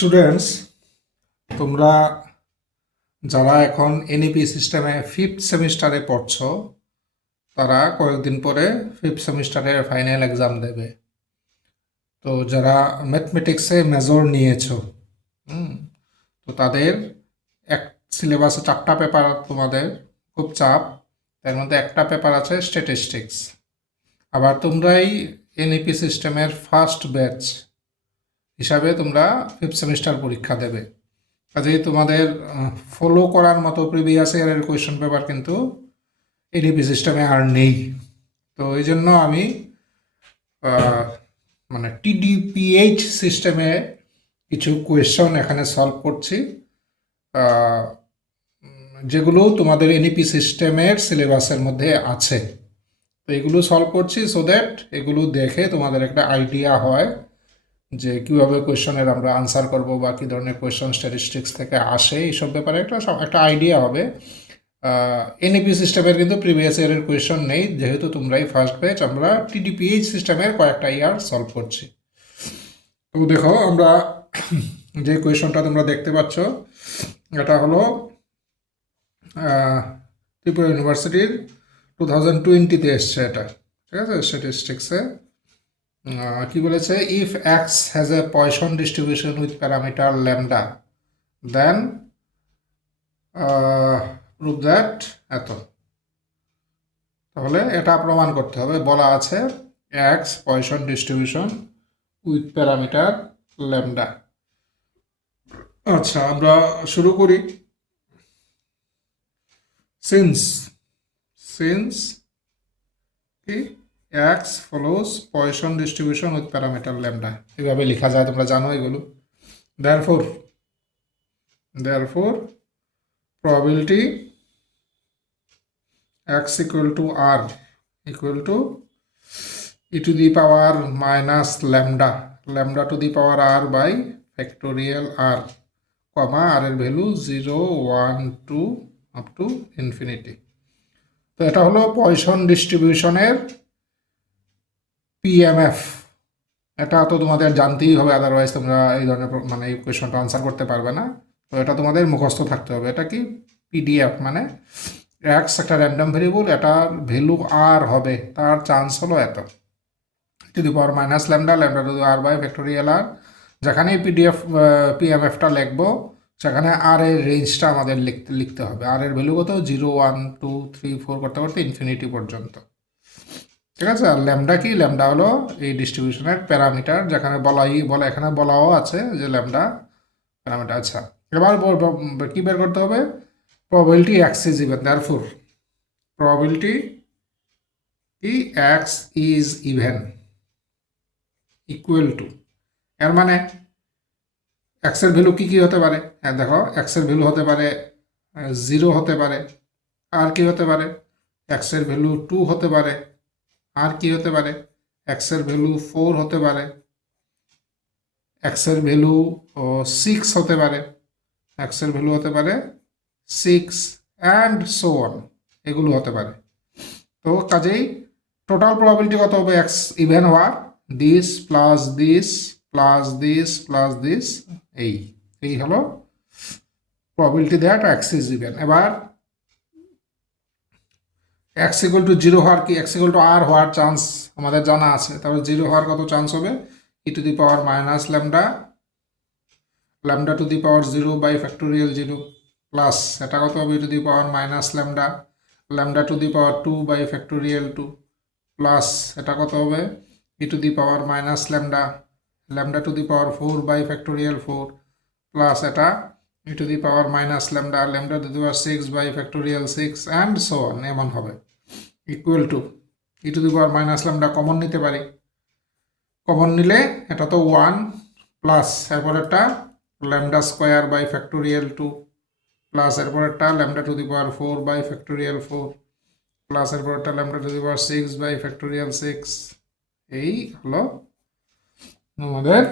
Students, তোমরা যারা এখন এনইপি সিস্টেমে ফিফথ সেমিস্টারে পড়ছো তারা কয়েকদিন পরে ফিফথ সেমিস্টারের ফাইনাল এক্সাম দেবে। তো যারা ম্যাথমেটিক্সে মেজর নিয়েছো তো তাদের এক সিলেবাসে 4টা পেপার, তোমাদের খুব চাপ। তার মধ্যে একটা পেপার আছে স্ট্যাটিস্টিক্স। আবার তোমরাই এনইপি সিস্টেমের ফার্স্ট ব্যাচ হিসাবে তোমরা ফিফথ সেমিস্টার পরীক্ষা দেবে। কাজেই তোমাদের ফলো করার মতো প্রিভিয়াস ইয়ারের কোয়েশ্চেন পেপার কিন্তু এনইপি সিস্টেমে আর নেই। তো এই জন্য আমি মানে টিডিপিএইচ সিস্টেমে কিছু কোয়েশ্চন এখানে সলভ করছি, যেগুলো তোমাদের এনইপি সিস্টেমের সিলেবাসের মধ্যে আছে। তো এগুলো সলভ করছি সো দ্যাট এগুলো দেখে তোমাদের একটা আইডিয়া হয় যে কীভাবে কোয়েশনের আমরা আনসার করব বা কী ধরনের কোয়েশন স্ট্যাটিস্টিক্স থেকে আসে, এইসব ব্যাপারে একটা আইডিয়া হবে। এনইপি সিস্টেমের কিন্তু প্রিভিয়াস ইয়ারের কোয়েশন নেই, যেহেতু তোমরাই ফার্স্ট ব্যাচ। আমরা টিডিপিএইচ সিস্টেমের কয়েকটা ইয়ার সলভ করছি। তো দেখো, আমরা যে কোয়েশনটা তোমরা দেখতে পাচ্ছ এটা হলো ত্রিপুরা ইউনিভার্সিটির 2020-তে এসছে এটা, ঠিক আছে, স্ট্যাটিস্টিক্সে। কি বলেছে, if x has a Poisson distribution with parameter lambda then prove that এত। তাহলে এটা প্রমাণ করতে হবে। বলা আছে x Poisson distribution with parameter lambda. আচ্ছা, আমরা শুরু করি। সিন্স কি x follows Poisson distribution with parameter lambda, এভাবে লেখা যায়, তোমরা জানো এগুলো। therefore probability x equal to r equal to e to the power minus lambda to the power r by factorial r, comma r এর value 0 1 2 up to infinity। তো এটা হলো পয়সন ডিস্ট্রিবিউশনের পিএমএফ। এটা তো তোমাদের জানতেই হবে, আদারওয়াইজ তোমরা এই ধরনের মানে এই কোয়েশনটা আনসার করতে পারবে না। তো এটা তোমাদের মুখস্থ থাকতে হবে। এটা কি পিডিএফ, মানে এক্স একটা র্যান্ডম ভেরিয়েবল, এটার ভ্যালু আর হবে, তার চান্স হলো এত, to the power minus lambda to the r by factorial r. যেখানেই পিএমএফটা লিখবো সেখানে আর এর রেঞ্জটা আমাদের লিখতে হবে। আর এর ভ্যালু কত, 0 1 2 3 4 করতে করতে ইনফিনিটি পর্যন্ত, ঠিক আছে। আর ল্যামডা কি, ল্যামডা হলো এই ডিস্ট্রিবিউশনের প্যারামিটার, যেখানে এখানে বলাও আছে যে ল্যামডা প্যারামিটার। আচ্ছা, এবার কি বের করতে হবে, probability x is even, therefore probability কি x is even equal to, এর মানে এক্সের ভ্যালু কি হতে পারে, হ্যাঁ দেখো, এক্সের ভ্যালু হতে পারে 0 হতে পারে, আর কি হতে পারে, এক্সের ভ্যালু 2 হতে পারে, আর কি হতে পারে, এক্সের ভ্যালু 4 হতে পারে, এক্সের ভ্যালু 6 হতে পারে, এক্সের ভ্যালু হতে পারে 6 অ্যান্ড সো অন, এগুলো হতে পারে। তো কাজেই টোটাল প্রবাবিলিটি কত হবে, এক্স ইভেন হওয়ার, this plus this plus this plus this, এই হলো probability that x is even. এবার এক্স ইকুয়াল টু 0 হওয়ার কি, এক্স ইকুয়াল টু আর হওয়ার চান্স আমাদের জানা আছে। তারপর 0 হওয়ার কত চান্স হবে, e to the power minus lambda to the power 0 by factorial 0 plus এটা কত হবে, e to the power minus lambda to the power 2 by factorial 2 plus এটা কত হবে, e to the power minus lambda to the power 4 by factorial 4 plus এটা e to the power minus lambda to the power 6 by factorial 6 and so on, এমন হবে। Equal to E to the power minus lambda common নিতে পারি, common নিলে এটা তো 1 plus এরপর একটা lambda square by factorial 2 plus এরপর একটা lambda to the power 4 by factorial 4 plus এরপর একটা lambda to the power 6 by factorial 6। এই হলো আমাদের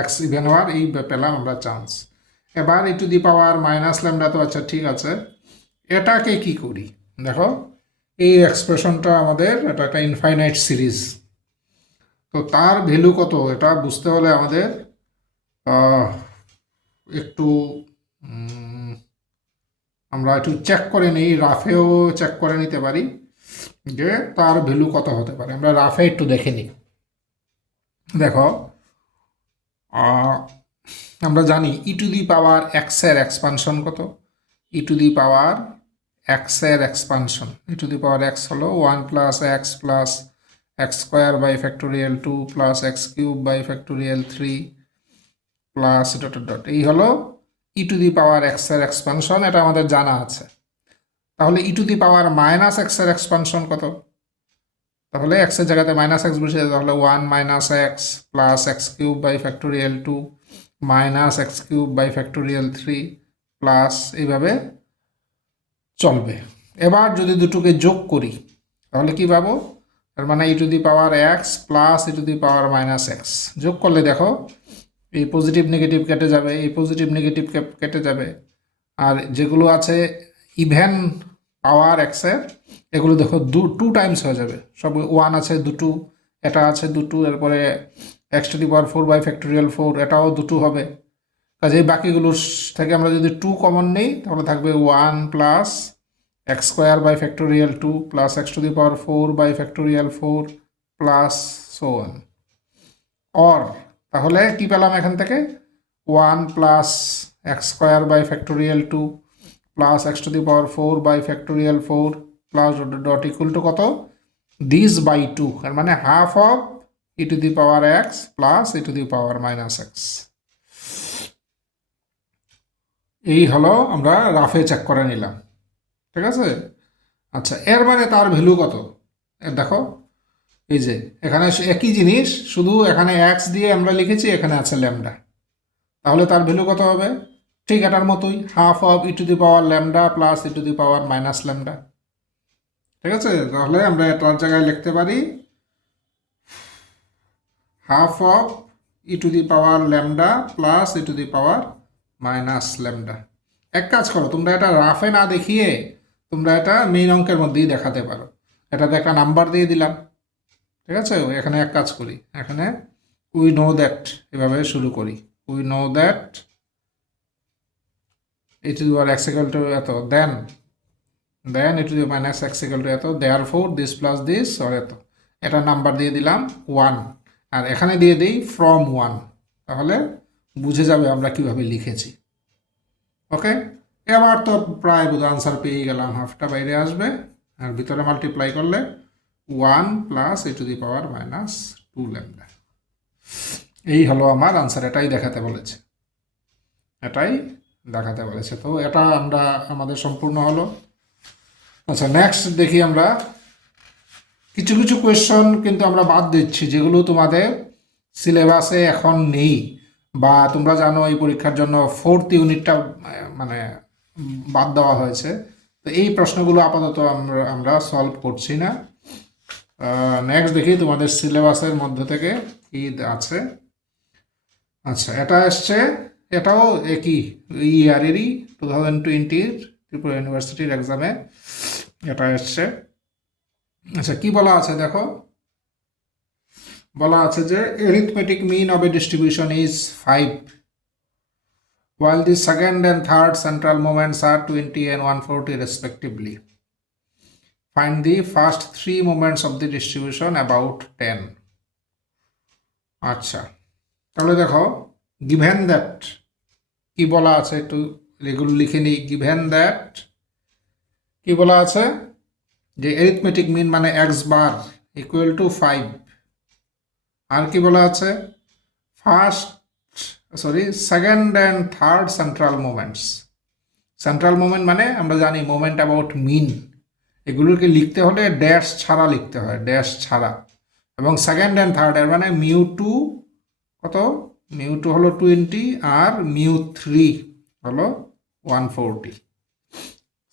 এক্স ইভেন হওয়ার, এই পেলাম আমরা চান্স। এবার e to the power minus lambda তো আচ্ছা ঠিক আছে, এটাকে কি করি দেখো, এই এক্সপ্রেশনটা আমাদের, এটা একটা ইনফাইনাইট সিরিজ। তো তার ভ্যালু কত এটা বুঝতে হলে আমাদের আহ, একটু উম, আমরা একটু চেক করে নিই, রাফেও চেক করে নিতে পারি যে তার ভ্যালু কত হতে পারে। আমরা রাফে একটু দেখে নিই। দেখো, আহ, আমরা জানি ই টু দি পাওয়ার এক্সের এক্সপানশন কত। ই টু দি পাওয়ার এক্সের expansion, e to the power x হলো 1 plus x square by factorial 2 plus x cube by factorial 3 plus dot dot dot. এই হলো ই টু দি পাওয়ার এক্সের এক্সপানশন, এটা আমাদের জানা আছে। তাহলে ই টু দি পাওয়ার মাইনাস এক্সের এক্সপানশন কত? তাহলে এক্সের জায়গাতে মাইনাস এক্স বসিয়ে দিতে, তাহলে 1 minus x plus x cube by factorial 2 minus x cube by factorial 3 plus এইভাবে চলবে। এবার যদি দুটোকে যোগ করি তাহলে কি পাবো? তার মানে e to the power x plus e to the power minus x. যোগ করলে দেখো এই পজিটিভ নেগেটিভ কেটে যাবে, এই পজিটিভ নেগেটিভ কেটে যাবে, আর যেগুলো আছে ইভেন পাওয়ার এক্সের এগুলো দেখো টু টাইমস হয়ে যাবে। সব ওয়ান আছে দুটো, এটা আছে দুটো, এরপরে x to the power 4 by factorial 4 এটাও দুটো হবে। কাজেই বাকিগুলোর থেকে আমরা যদি 2 কমন নিই তাহলে থাকবে 1 plus x square by factorial 2 plus x to the power 4 by factorial 4 plus so on. Or তাহলে কি পেলাম এখান থেকে? 1 plus x square by factorial 2 plus x to the power 4 by factorial 4 plus dot equal to কত? This by 2, এর মানে half of e to the power x plus e to the power minus x. এই হলো আমরা রাফে check করে নিলাম, ঠিক আছে। আচ্ছা, এর মানে তার ভ্যালু কত? দেখো এই যে এখানে একই জিনিস, শুধু এখানে এক্স দিয়ে আমরা লিখেছি, এখানে আছে ল্যামডা। তাহলে তার ভ্যালু কত হবে? ঠিক এটার মতোই, half of e to the power lambda plus e to the power minus lambda. ঠিক আছে, তাহলে আমরা এটার জায়গায় লিখতে পারি half of e to the power lambda plus e to the power minus lambda. এক কাজ করো, তোমরা এটা রাফে না দেখিয়ে তোমরা এটা মেইন অঙ্কের মধ্যেই দেখাতে পারো। এটাতে একটা নাম্বার দিয়ে দিলাম, ঠিক আছে। এখানে এক কাজ করি, এখানে উই নো দ্যাট এভাবে শুরু করি। We know that e to the power x equal to এত, then e to the minus x equal to এত, therefore this plus this আর এত। এটা নাম্বার দিয়ে দিলাম 1, আর এখানে দিয়ে দিই ফ্রম 1, তাহলে বুঝে যাবে আমরা কিভাবে লিখেছি। ওকে, এবার তো প্রায় বোধ আনসার পেয়ে গেলাম। হাফটা বাইরে আসবে আর ভিতরে মাল্টিপ্লাই করলে 1 plus e to the power minus 2 lambda. এই হলো আমার আনসার, এটাই দেখাতে বলেছে, এটাই দেখাতে বলেছে। তো এটা আমরা আমাদের সম্পূর্ণ হলো। আচ্ছা, নেক্সট দেখি আমরা কিছু কিছু কোয়েশ্চন কিন্তু আমরা বাদ দিচ্ছি, যেগুলো তোমাদের সিলেবাসে এখন নেই, বা তোমরা জানো এই পরীক্ষার জন্য 4th ইউনিটটা মানে বাদ দেওয়া হয়েছে। তো এই প্রশ্নগুলো আপাতত আমরা সলভ করছি না। নেক্সট দেখি তোমাদের সিলেবাসের মধ্যে থেকে কি আছে। আচ্ছা, এটা এসছে, এটাও একই ইয়ারেরই 2020 ত্রিপুরা ইউনিভার্সিটির এক্সামে এটা এসছে। আচ্ছা, কি বলা আছে দেখো, বলা আছে যে arithmetic mean of a distribution is 5 while the second and third central moments are 20 and 140 respectively. Find the first 3 moments of the distribution about 10. আচ্ছা, তাহলে দেখো given that কি বলা আছে, একটু এগুলো লিখে নিই। given that কি বলা আছে যে arithmetic mean মানে x বার ইকুয়াল টু 5, আর কি বলা আছে second and third central moments. Central moment মানে আমরা জানি মোমেন্ট অ্যাবাউট মিন, এগুলোকে লিখতে হলে ড্যাশ ছাড়া লিখতে হয়, ড্যাশ ছাড়া। এবং সেকেন্ড অ্যান্ড থার্ড এর মানে মিউ টু কত, মিউ টু হলো 20 আর মিউ 3 হলো 140।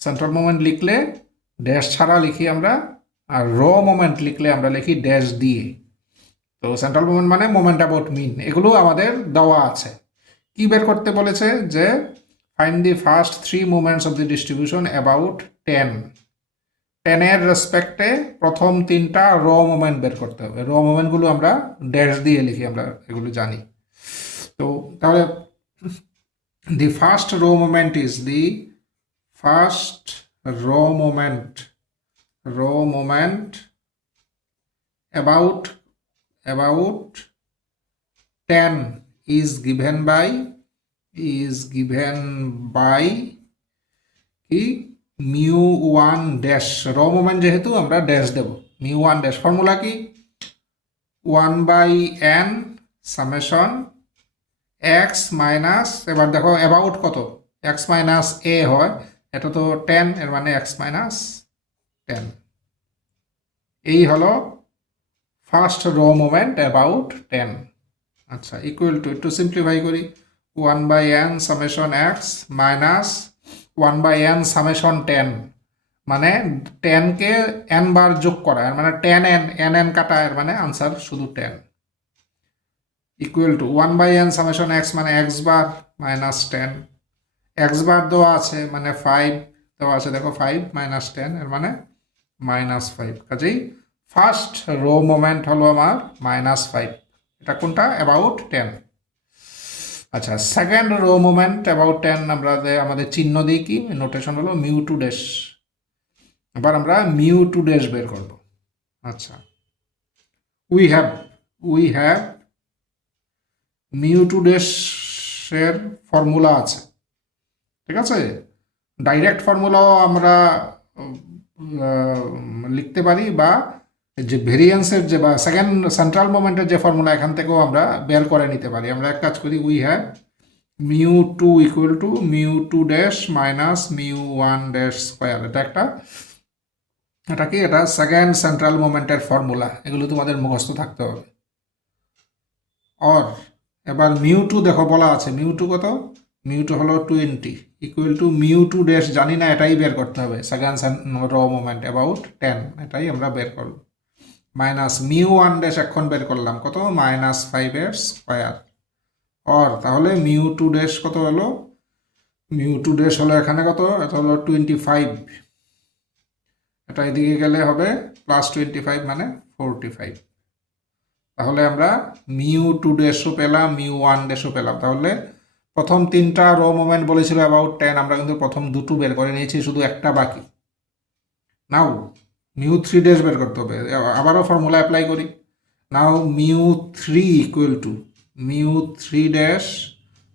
সেন্ট্রাল মোমেন্ট লিখলে ড্যাশ ছাড়া লিখি আমরা, আর র মোমেন্ট লিখলে আমরা লিখি ড্যাশ দিয়ে। তো সেন্ট্রাল মোমেন্ট মানে মোমেন্ট অ্যাবাউট মিন, এগুলো আমাদের দেওয়া আছে। কি বের করতে বলেছে যে find the first 3 moments of the distribution about 10। 10-এর রেসপেক্টে প্রথম 3টা র মোমেন্ট বের করতে হবে। র মোমেন্টগুলো আমরা ড্যাশ দিয়ে লিখি, আমরা এগুলো জানি। তো তাহলে the first row moment is the first row moment about 10 is given by কি মিউ ওয়ান ড্যাশ র মোমেন্ট যেহেতু আমরা ড্যাশ দেব মিউ ওয়ান ড্যাশ ফর্মুলা কি 1/n সামেশন এক্স মাইনাস এবার দেখো অ্যাবাউট কত এক্স মাইনাস এ হয় এটা তো 10 এর মানে এক্স মাইনাস 10 এই হলো ফার্স্ট রো মোমেন্ট অ্যাবাউট 10 আচ্ছা ইকুয়াল টু একটু সিম্পলিফাই করি 1/n summation x minus 1/n summation 10 মানে 10 কে n বার যোগ করা এর মানে 10n n কাটা এর মানে আনসার শুধু 10 equal to 1/n summation x মানে x বার মাইনাস 10 x বার দেওয়া আছে মানে 5 দেওয়া আছে দেখো 5 মাইনাস 10 এর মানে মাইনাস 5 কাজেই ফার্স্ট রো মোমেন্ট হলো আমার মাইনাস 5 এটা কোনটা অ্যাবাউট 10 আচ্ছা সেকেন্ড রো মোমেন্ট অ্যাবাউট 10 আমরা আমাদের চিহ্ন দিই কি নোটেশন হলো মিউ টু ড্যাশ এবার আমরা মিউ টু ড্যাশ বের করব আচ্ছা উই হ্যাভ মিউ টু ড্যাশের ফর্মুলা আছে ঠিক আছে ডাইরেক্ট ফর্মুলাও আমরা লিখতে পারি বা যে ভেরিয়েন্সের যে বা সেকেন্ড সেন্ট্রাল মোমেন্টের যে ফর্মুলা এখান থেকেও আমরা বের করে নিতে পারি আমরা এক কাজ করি we have mu two equal to mu two dash minus mu one dash square এটা কি এটা সেকেন্ড সেন্ট্রাল মোমেন্টের ফর্মুলা এগুলো তোমাদের মুখস্থ থাকতে হবে অর এবার মিউ টু দেখো বলা আছে মিউ টু কত মিউ টু হলো 20 equal to mu two dash জানি না এটাই বের করতে হবে সেকেন্ড রো মোমেন্ট অ্যাবাউট 10 এটাই আমরা বের করব মাইনাস মিউ ওয়ান ড্যাশ এখন বের করলাম কত মাইনাস 5 এর স্কোয়ার অর তাহলে মিউ টু ড্যাশ কত হলো মিউ টু ড্যাশ হলো এখানে কত এটা হলো 25 এটা এদিকে গেলে হবে প্লাস 25 মানে 45 তাহলে আমরা মিউ টু ড্যাশও পেলাম মিউ ওয়ান ড্যাশও পেলাম তাহলে প্রথম তিনটা রো মোমেন্ট বলেছিল অ্যাবাউট 10 আমরা কিন্তু প্রথম দুটো বের করে নিয়েছি শুধু একটা বাকি নাও মিউ থ্রি ড্যাশ বের করতে হবে আবারও ফর্মুলা অ্যাপ্লাই করি now mu three equal to mu three dash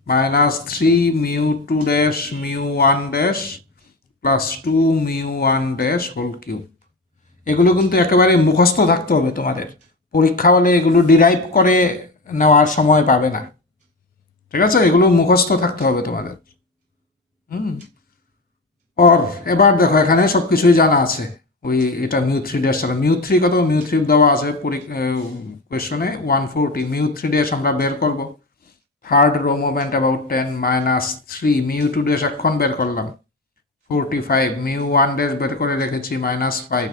minus 3 mu two dash mu one dash plus 2 mu one dash whole cube এগুলো কিন্তু একেবারে মুখস্থ থাকতে হবে তোমাদের পরীক্ষা হলে এগুলো ডিরাইভ করে নেওয়ার সময় পাবে না ঠিক আছে এগুলো মুখস্থ থাকতে হবে তোমাদের অর এবার দেখো এখানে সব কিছুই জানা আছে ওই এটা মিউ থ্রি ড্যাশ ছাড়া মিউ থ্রি কত মিউ থ্রি দেওয়া আছে কোয়েশনে 140 মিউ থ্রি ড্যাশ আমরা বের করব third raw moment about 10 minus 3 mu two dash এখন বের করলাম 45 মিউ ওয়ান ড্যাশ বের করে রেখেছি minus 5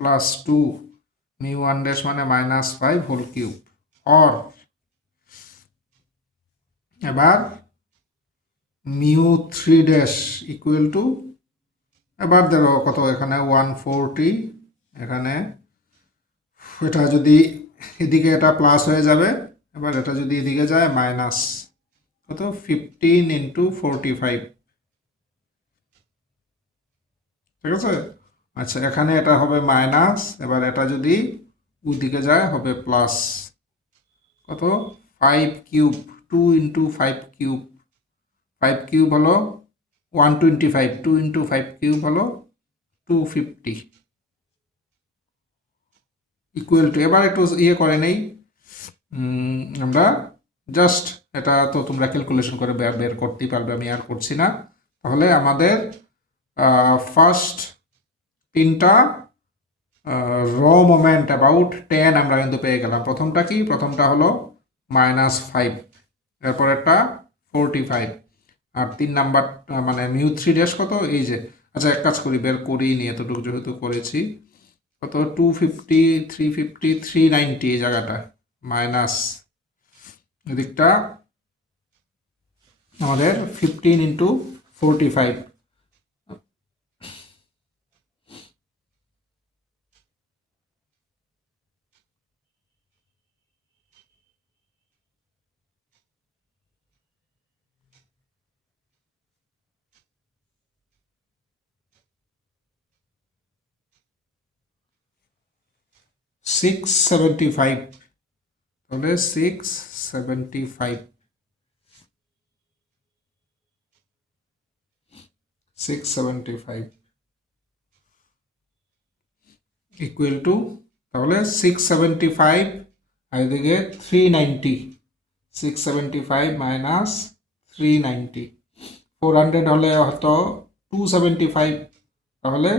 plus 2 mu one dash মানে মাইনাস 5 হোল কিউব অর এবার mu three dash equal to এবার দেখো কত এখানে 140 এখানে এটা যদি এদিকে এটা প্লাস হয়ে যাবে এবার এটা যদি এদিকে যায় মাইনাস কত 15 ইন্টু 45 ঠিক আছে আচ্ছা এখানে এটা হবে মাইনাস এবার এটা যদি ওদিকে যায় হবে প্লাস কত 5 কিউব 2 ইন্টু 5 কিউব 5 কিউব হলো 125 2 ইন্টু 5 কিউব হলো 250 ইকুয়াল টু এবার একটু ইয়ে করে নেই আমরা জাস্ট এটা তো তোমরা ক্যালকুলেশন করে বের করতেই পারবে আমি আর করছি না তাহলে আমাদের ফার্স্ট তিনটা র মোমেন্ট অ্যাবাউট 10 আমরা কিন্তু পেয়ে গেলাম প্রথমটা কি প্রথমটা হলো মাইনাস 5 এরপর একটা 45 আর 3 নাম্বার মানে মিউ থ্রি ড্যাশ কত এই যে আচ্ছা এক কাজ করি বের করিই নি এতটুকু যেহেতু করেছি কত 250 350 390 এই জায়গাটা মাইনাস এদিকটা আমাদের 15 ইন্টু 45 675, তাহলে 675 ইকুয়াল টু, তাহলে 675 আর এদিকে 390, 675 মাইনাস 390, 400 হলে হয়তো 275, তাহলে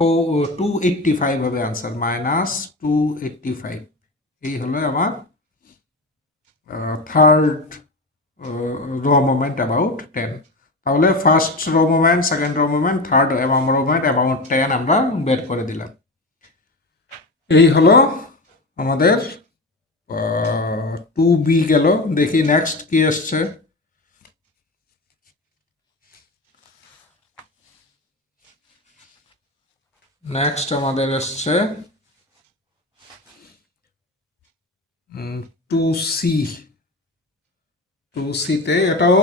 285 হবে আনসার, মাইনাস 285। এই হলো আমার থার্ড র মোমেন্ট অ্যাবাউট 10। তাহলে ফার্স্ট র মোমেন্ট, সেকেন্ড র মোমেন্ট, থার্ড র মোমেন্ট অ্যাবাউট 10 আমরা বের করে দিলাম। এই হলো আমাদের 2B গেল। দেখি নেক্সট কি আসছে। নেক্সট আমাদের আসছে 2C। 2Cতে এটাও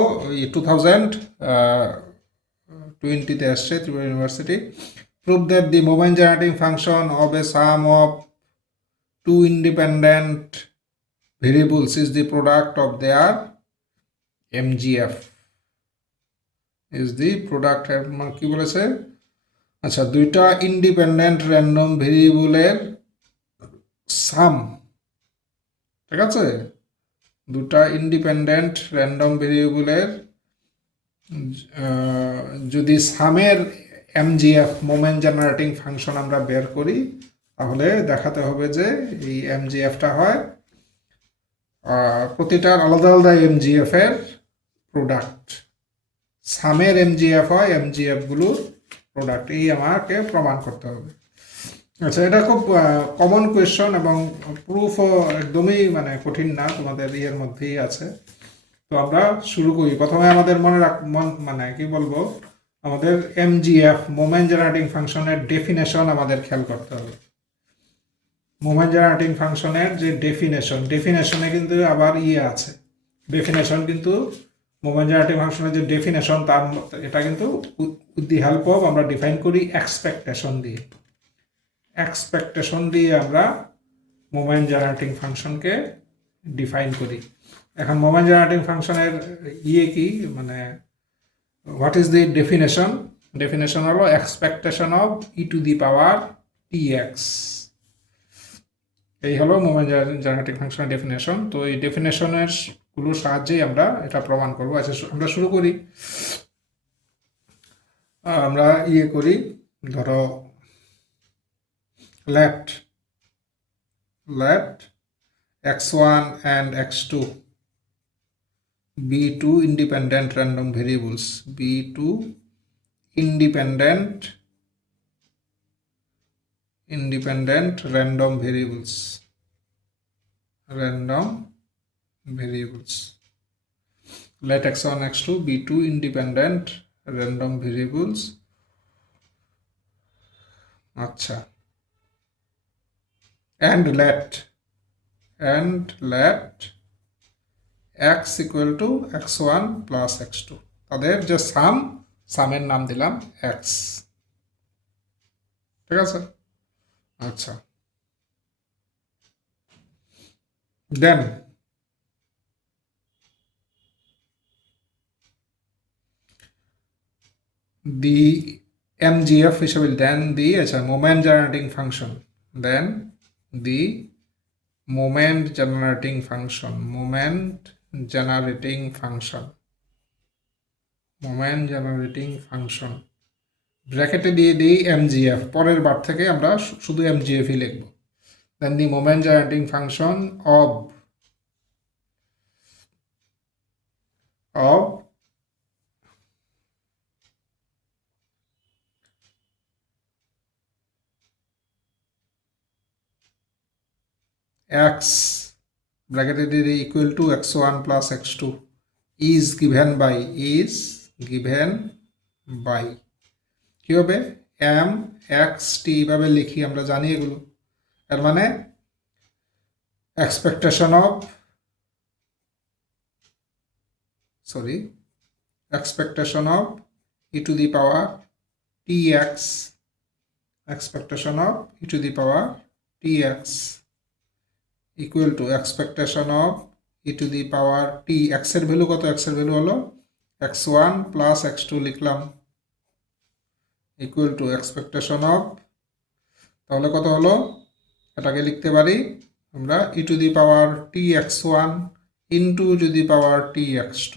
2020-তে আসছে, Tripura university. Prove that the moment generating function of a sum of two independent variables is the product of their MGF is the product. কি বলেছে? আচ্ছা, দুইটা ইন্ডিপেন্ডেন্ট র্যান্ডম ভেরিয়েবলের সাম, ঠিক আছে, দুটা ইন্ডিপেন্ডেন্ট র্যান্ডম ভেরিয়েবলের যদি সামের MGF মোমেন্ট জেনারেটিং ফাংশন আমরা বের করি, তাহলে দেখাতে হবে যে এই MGFটা হয় প্রতিটার আলাদা আলাদা MGF এর প্রোডাক্ট। সামের MGF হয় MGF গুলোর প্রোডাক্ট, এই আমাকে প্রমাণ করতে হবে। আচ্ছা, এটা খুব কমন কোয়েশ্চন এবং প্রুফও একদমই মানে কঠিন না, তোমাদের ইয়ের মধ্যেই আছে। তো আমরা শুরু করি। প্রথমে আমাদের মানে কি বলবো, আমাদের MGF মোমেন্ট জেনারেটিং ফাংশনের ডেফিনেশন আমাদের খেয়াল করতে হবে। মোমেন্ট জেনারেটিং ফাংশনের যে ডেফিনেশনে কিন্তু আবার ইয়ে আছে, ডেফিনেশন কিন্তু মোমেন্ট জেনারেটিং ফাংশনের যে ডেফিনেশন তার এটা কিন্তু উইথ দি হেল্প অফ আমরা ডিফাইন করি এক্সপেকটেশন দিয়ে। এক্সপেকটেশন দিয়ে আমরা মোমেন্ট জেনারেটিং ফাংশনকে ডিফাইন করি। এখন মোমেন্ট জেনারেটিং ফাংশনের ইয়ে কি, মানে what is the definition? Definition হলো expectation of e to the power tx. এই হলো মোমেন্ট জেনারেটিং ফাংশনের ডেফিনেশন। তো এই ডেফিনেশনের গুলোর সাহায্যেই আমরা এটা প্রমাণ করবো। আচ্ছা, আমরা শুরু করি। আমরা ইয়ে করি, ধরো let x1 and x2 be two independent random variables, be two independent random variables, let x1 x2 be two independent random variables। আচ্ছা, and let x equal to x1 plus x2, তাদের যে সামের নাম দিলাম x, ঠিক আছে। আচ্ছা, দেন the MGF হিসেবে then the, আচ্ছা, moment generating function, then the moment generating function ব্র্যাকেটে দিয়ে দিই MGF, পরের বার থেকে আমরা শুধু MGF ই লিখব। Then the moment generating function of x ব্র্যাকেটে দিয়ে দিই equal to x1 plus x2 is given by কি হবে এম এক্স টি, এভাবে লিখি, আমরা জানি এগুলো। এর মানে expectation of e to the power T X, expectation of e to the power tx equal to expectation of e to the power T, x এর ভ্যালু কত, এক্স এর ভ্যালু হলো x1 প্লাস x2 লিখলাম equal to expectation of, তাহলে কত হলো, এটাকে লিখতে পারি আমরা e to the power t x1 into to the power t x2,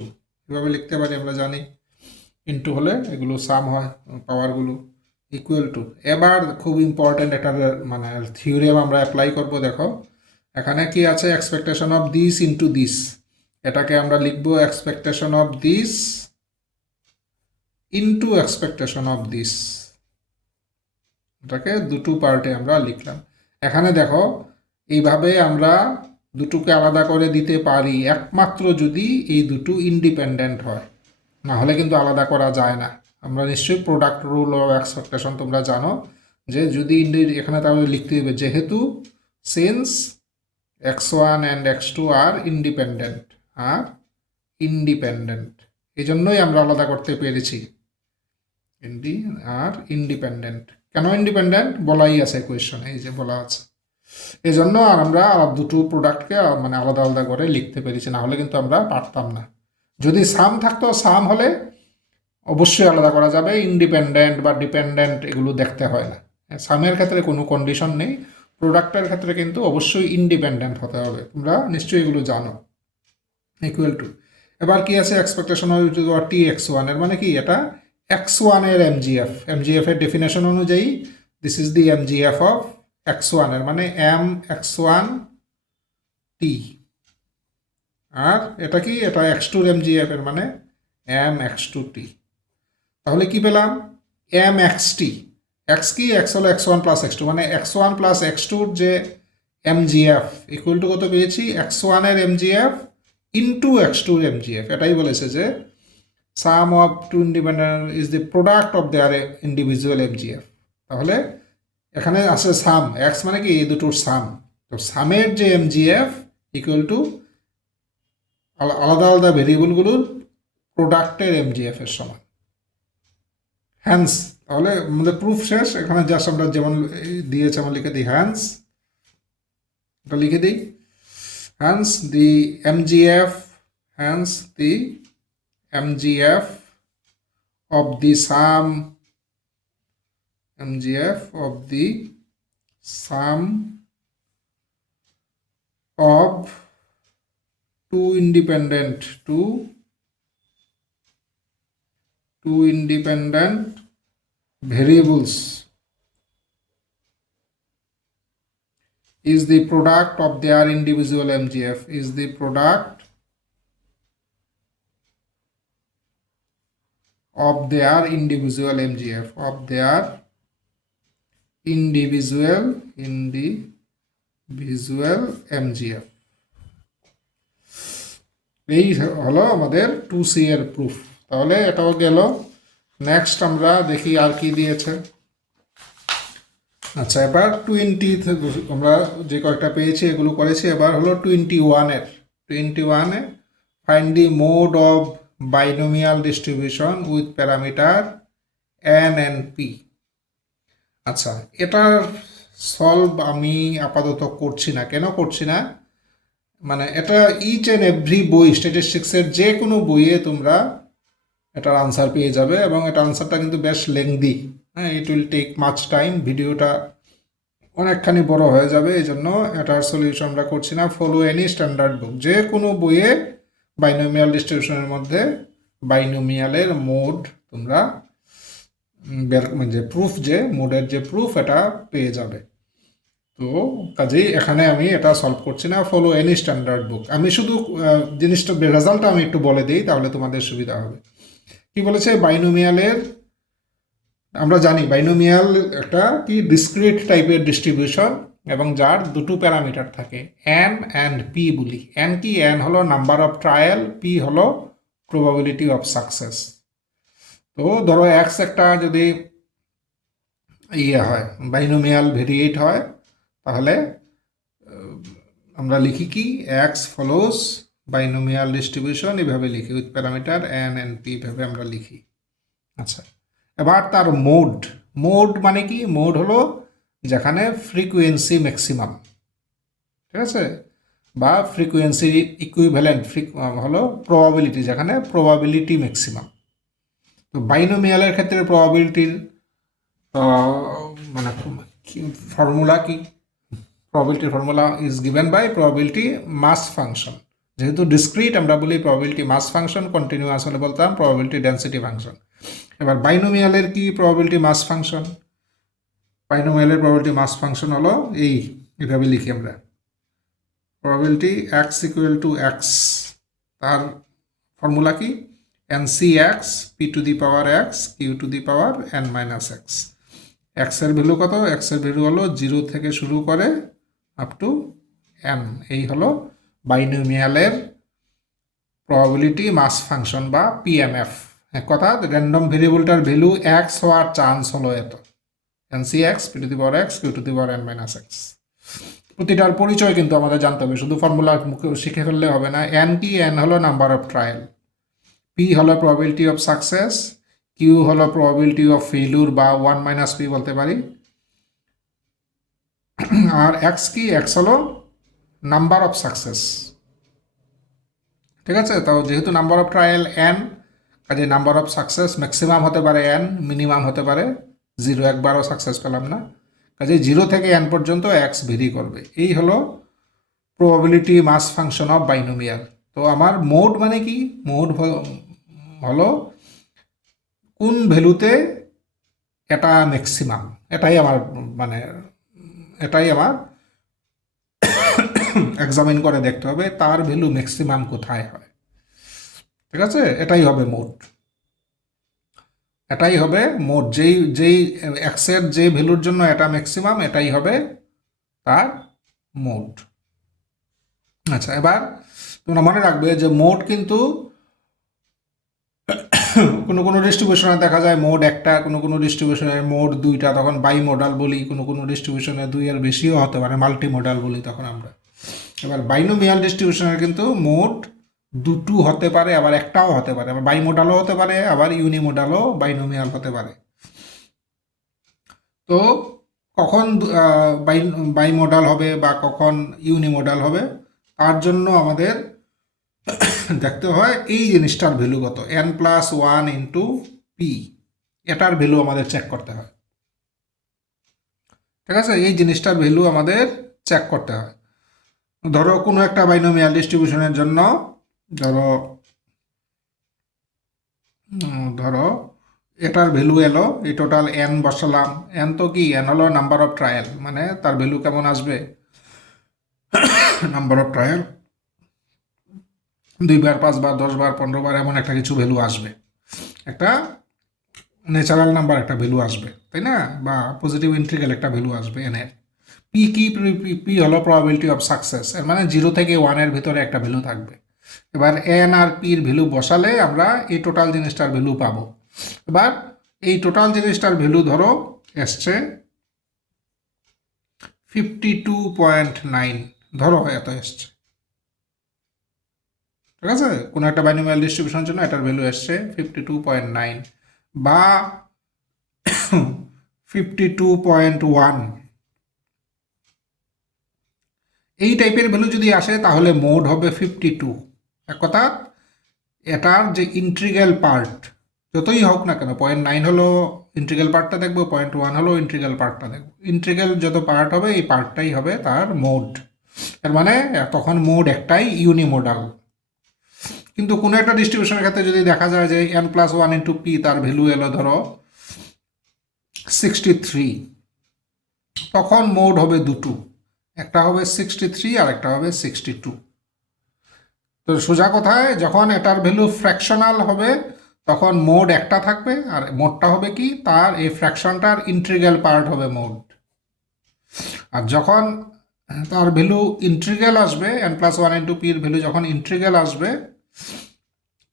এভাবে লিখতে পারি, আমরা জানি ইন্টু হলে এগুলো সাম হয় পাওয়ারগুলো, ইকুয়াল টু। এবার খুব ইম্পর্টেন্ট একটা মানে থিওরিয়াম আমরা অ্যাপ্লাই করব। দেখো এখানে কি আছে, expectation of this into this, এটাকে আমরা লিখবো expectation of this into expectation of this, এটাকে দুটো পার্টে আমরা লিখলাম। এখানে দেখো এইভাবে আমরা দুটোকে আলাদা করে দিতে পারি একমাত্র যদি এই দুটো ইন্ডিপেন্ডেন্ট হয়, না হলে কিন্তু আলাদা করা যায় না। আমরা নিশ্চয়ই প্রোডাক্ট রুল অফ এক্সপেকটেশন তোমরা জানো, যে যদি এখানে তাহলে লিখতে হবে যেহেতু since x1 and x2 R independent, এই জন্যই আমরা আলাদা করতে পেরেছি, ইন্ডিপেন্ডেন্ট। কেন ইন্ডিপেন্ডেন্ট বলাই আছে কোয়েশ্চনে, এই যে বলা আছে, এই জন্য আর আমরা দুটো প্রোডাক্টকে মানে আলাদা আলাদা করে লিখতে পেরেছি, না হলে কিন্তু আমরা পারতাম না। যদি সাম থাকতো, সাম হলে অবশ্যই আলাদা করা যাবে, ইন্ডিপেন্ডেন্ট বা ডিপেন্ডেন্ট এগুলো দেখতে হয় না। সামের ক্ষেত্রে কোনো কন্ডিশন নেই, প্রোডাক্টের ক্ষেত্রে কিন্তু অবশ্যই ইন্ডিপেন্ডেন্ট হতে হবে, তোমরা নিশ্চয়ই এগুলো জানো। ইকুয়াল টু, এবার কি আছে, এক্সপেকটেশন অফ টি x1, এর মানে কি, এটা x1 এর এমজিএফ এর ডেফিনেশন অনুযায়ী this is the MGF of x1, এর মানে এম x1 টি, আর এটা কি, এটা x2 এর এমজিএফ, এর মানে এম x2 টি। তাহলে কি পেলাম, এম এক্স টি, এক্স কি, এক্স হলো x1 প্লাস x2, মানে x1 প্লাস x2 যে এমজিএফ ইকুয়াল টু কত পেয়েছি, x1 এর এমজিএফ ইন্টু x2 এর এমজিএফ। এটাই বলেছে যে sum of two independent is the product of their individual MGF. তাহলে এখানে আছে সাম, এক্স মানে কি, এই দুটোর সাম, তো সামের যে এমজিএফ ইকুয়াল টু আলাদা আলাদা ভেরিয়েবলগুলোর প্রোডাক্টের এমজিএফ এর সমান। হ্যান্স, তাহলে আমাদের প্রুফ শেষ। এখানে জাস্ট আমরা যেমন দিয়েছে আমরা লিখে দিই হ্যান্স, এটা লিখে দিই hence the MGF of the sum of two independent variables is the product of their individual MGF, is the product of their individual MGF, of their individual MGF। এই হলো আমাদের 2C এর প্রুফ। তাহলে এটাও গেল। নেক্সট আমরা দেখি আর কি দিয়েছে। আচ্ছা, এবার 20 আমরা যে কয়েকটা পেয়েছি এগুলো করেছি। এবার হলো 21-এ find the mode of binomial distribution with parameter n and p. আচ্ছা, এটার সলভ আমি আপাতত করছি না। কেন করছি না, মানে এটা ইচ অ্যান্ড এভরি বই, স্ট্যাটিস্টিক্সের যে কোনো বইয়ে তোমরা এটার আনসার পেয়ে যাবে, এবং এটা আনসারটা কিন্তু বেশ লেংদি। হ্যাঁ, it will take much time, ভিডিওটা অনেকখানি বড় হয়ে যাবে, এই জন্য এটার সলিউশন আমরা করছি না। ফলো এনি স্ট্যান্ডার্ড বুক, যে কোনো বইয়ে বাইনোমিয়াল ডিস্ট্রিবিউশনের মধ্যে বাইনোমিয়ালের মোড তোমরা যে প্রুফ, যে মোডের যে প্রুফ, এটা পেয়ে যাবে। তো কাজেই এখানে আমি এটা সলভ করছি না। ফলো এনি স্ট্যান্ডার্ড বুক। আমি শুধু জিনিসটা রেজাল্টটা আমি একটু বলে দিই, তাহলে তোমাদের সুবিধা হবে। কি বলেছে, বাইনোমিয়ালের, আমরা জানি বাইনোমিয়াল একটা কি ডিসক্রিট টাইপের ডিস্ট্রিবিউশন, এবং যার দুটো প্যারামিটার থাকে, এন অ্যান্ড পি বলি। এন কি, এন হলো নাম্বার অফ ট্রায়াল, পি হলো প্রবাবিলিটি অফ সাকসেস। তো ধরো এক্স একটা যদি হয়, বাইনোমিয়াল ভেরিয়েট হয়, তাহলে আমরা লিখি কি, এক্স ফলোজ বাইনোমিয়াল ডিস্ট্রিবিউশন, এভাবে লিখি with parameter N and P, এভাবে আমরা লিখি। আচ্ছা, এবার তার মোড মানে কি, মোড হলো যেখানে ফ্রিকুয়েন্সি ম্যাক্সিমাম, ঠিক আছে, বা ফ্রিকুয়েন্সি ইকুইভ্যালেন্ট হলো প্রবাবিলিটি, যেখানে প্রবাবিলিটি ম্যাক্সিমাম। তো বাইনোমিয়ালের ক্ষেত্রে প্রবাবিলিটির মানে ফর্মুলা কি? প্রবাবিলিটির formula is given by probability mass function. যেহেতু ডিসক্রিট আমরা বলি প্রবাবিলিটি মাস ফাংশন, কন্টিনিউয়াস হলে বলতাম প্রবাবিলিটি ডেন্সিটি ফাংশন। এবার বাইনোমিয়ালের কি প্রবাবিলিটি মাস ফাংশন? বাইনোমিয়ালের প্রবাবিলিটি মাস ফাংশন হলো এইভাবে লিখি আমরা, probability x equal to x, তার ফর্মুলা কি? N c x p to the power x q to the power n minus x. এক্সের ভ্যালু কত? এক্সের ভ্যালু হলো 0 থেকে শুরু করে আপ টু এন। এই হলো বাইনোমিয়ালের প্রবাবিলিটি মাস ফাংশন বা পিএমএফ। এক কথা, র্যান্ডম ভেরিয়েবলটার ভ্যালু এক্স হওয়ার চান্স হলো এত, nC x p to the power x q to the power n minus x. প্রতিটার পরিচয় কিন্তু আমাদের জানতে হবে, শুধু ফর্মুলা মুখে শিখে ফেললে হবে না। এন কি? এন হলো নাম্বার অফ ট্রায়াল, পি হলো প্রবাবিলিটি অফ সাকসেস, কিউ হলো প্রবাবিলিটি অফ ফেইলুর বা 1 মাইনাস পি বলতে পারি, আর এক্স কি? এক্স হলো নাম্বার অফ সাকসেস, ঠিক আছে। তো যেহেতু নাম্বার অফ ট্রায়াল এন, কাজে নাম্বার অফ সাকসেস ম্যাক্সিমাম হতে পারে এন, মিনিমাম হতে পারে 0, একবারও সাকসেস পেলাম না, কাজে 0 থেকে এন পর্যন্ত এক্স ভেরি করবে। এই হলো probability mass function of binomial. তো আমার মোড মানে কি? মোড হলো কোন ভ্যালুতে এটা ম্যাক্সিমাম, এটাই আমার মানে এটাই আমার এক্সামিন করে দেখতে হবে তার ভ্যালু ম্যাক্সিমাম কোথায় হয়, ঠিক আছে। এটাই হবে মোড, এটাই হবে মোড। যেই যেই এক্সের যে ভ্যালুর জন্য এটা ম্যাক্সিমাম, এটাই হবে তার মোড। আচ্ছা, এবার তোমরা মনে রাখবে যে মোড কিন্তু কোনো কোনো ডিস্ট্রিবিউশনে দেখা যায় মোড একটা, কোনো কোনো ডিস্ট্রিবিউশনের মোড দুইটা, তখন বাই মডাল বলি। কোনো কোনো ডিস্ট্রিবিউশনে 2 এর বেশিও হতে পারে, মাল্টি মডাল বলি তখন আমরা। এবার বাইনোমিয়াল ডিস্ট্রিবিউশনের কিন্তু মোড দুটো হতে পারে, আবার একটাও হতে পারে, আবার বাই মডালও হতে পারে, আবার ইউনিমোডালও বাইনোমিয়াল হতে পারে। তো কখন বাই মডাল হবে বা কখন ইউনিমোডাল হবে, তার জন্য আমাদের দেখতে হয় এই জিনিসটার ভ্যালু কত, n+1 ইন্টু পি, এটার ভ্যালু আমাদের চেক করতে হয়, ঠিক আছে। এই জিনিসটার ভ্যালু আমাদের চেক করতে হয়। ধরো কোনো একটা বাইনোমিয়াল ডিস্ট্রিবিউশনের জন্য ধরো এটার ভ্যালু এলো, এই টোটাল এন বসালাম। এন তো কি? এন হলো নাম্বার অফ ট্রায়াল, মানে তার ভ্যালু কেমন আসবে? নাম্বার অফ ট্রায়াল 2 বার 5 বার 10 বার 15 বার এমন একটা কিছু ভ্যালু আসবে, একটা ন্যাচারাল নাম্বার একটা ভ্যালু আসবে, তাই না? বা পজিটিভ ইন্টিগ্রাল একটা ভ্যালু আসবে এন এর। পি কি? পি হলো প্রবাবিলিটি অফ সাকসেস, এর মানে 0 থেকে 1 এর ভিতরে একটা ভ্যালু থাকবে। এবার এন আর পির ভ্যালু বসালে আমরা এই টোটাল জিনিসটার ভ্যালু পাবো। এবার এই টোটাল জিনিসটার ভ্যালু ধরো এসছে 52.9, ধরো এত এসছে, ঠিক আছে। কোনো একটা বাইনোমিয়াল ডিস্ট্রিবিউশনের জন্য এটার ভ্যালু এসছে 52.9 বা 52.1, এই টাইপের ভ্যালু যদি আসে তাহলে মোড হবে 52। এক কথা, এটার যে ইন্টিগ্রাল পার্ট যতই হোক না কেন, 0.9 হলো ইন্টিগ্রাল পার্টটা দেখবো, 0.1 হলো ইন্টিগ্রাল পার্টটা দেখবো, ইন্টিগ্রাল যত পার্ট হবে এই পার্টটাই হবে তার মোড। এর মানে তখন মোড একটাই, ইউনিমোডাল। কিন্তু কোনো একটা ডিস্ট্রিবিউশনের ক্ষেত্রে যদি দেখা যায় যে n+1 ইন্টু পি, তার ভ্যালু এলো ধরো 63, তখন মোড হবে দুটো, একটা হবে 63 আর একটা হবে 62। তো সোজা কথায়, যখন এটার ভ্যালু ফ্র্যাকশনাল হবে তখন মোড একটা থাকবে, আর মোডটা হবে কি? তার এই ফ্র্যাকশনটার ইন্টিগ্রাল পার্ট হবে মোড। আর যখন তার ভ্যালু ইন্টিগ্রাল আসবে, n+1 ইন্টু পির ভ্যালু যখন ইন্টিগ্রাল আসবে,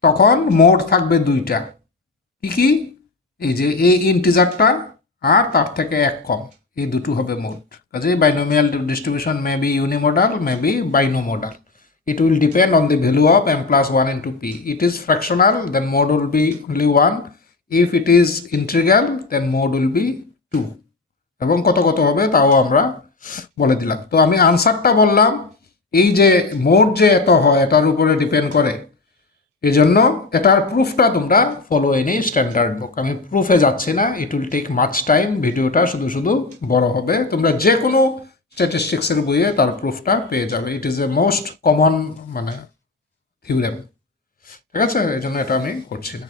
তখন মোড থাকবে দুইটা। কি কি? এই যে এই ইন্টিজারটা আর তার থেকে এক কম, এই দুটো হবে মোড। কাজেই binomial distribution may be unimodal, may be bimodal. It will depend on the value of n+1 into p. It is fractional, then mode will be only 1. If it is integral, then mode will be 2. এবং কত কত হবে তাও আমরা বলে দিলাম। তো আমি আনসারটা বললাম, এই যে মোট যে এত হয় এটার উপরে ডিপেন্ড করে, এই জন্য এটার প্রুফটা তোমরা ফলো এনি স্ট্যান্ডার্ড বুক। আমি প্রুফে যাচ্ছি না, it will take much time, ভিডিওটা শুধু শুধু বড় হবে। তোমরা যে কোনো স্ট্যাটিস্টিক্সের বইয়ে তার প্রুফটা পেয়ে যাবে। It is a most common মানে থিওরেম, ঠিক আছে, এই জন্য এটা আমি করছি না।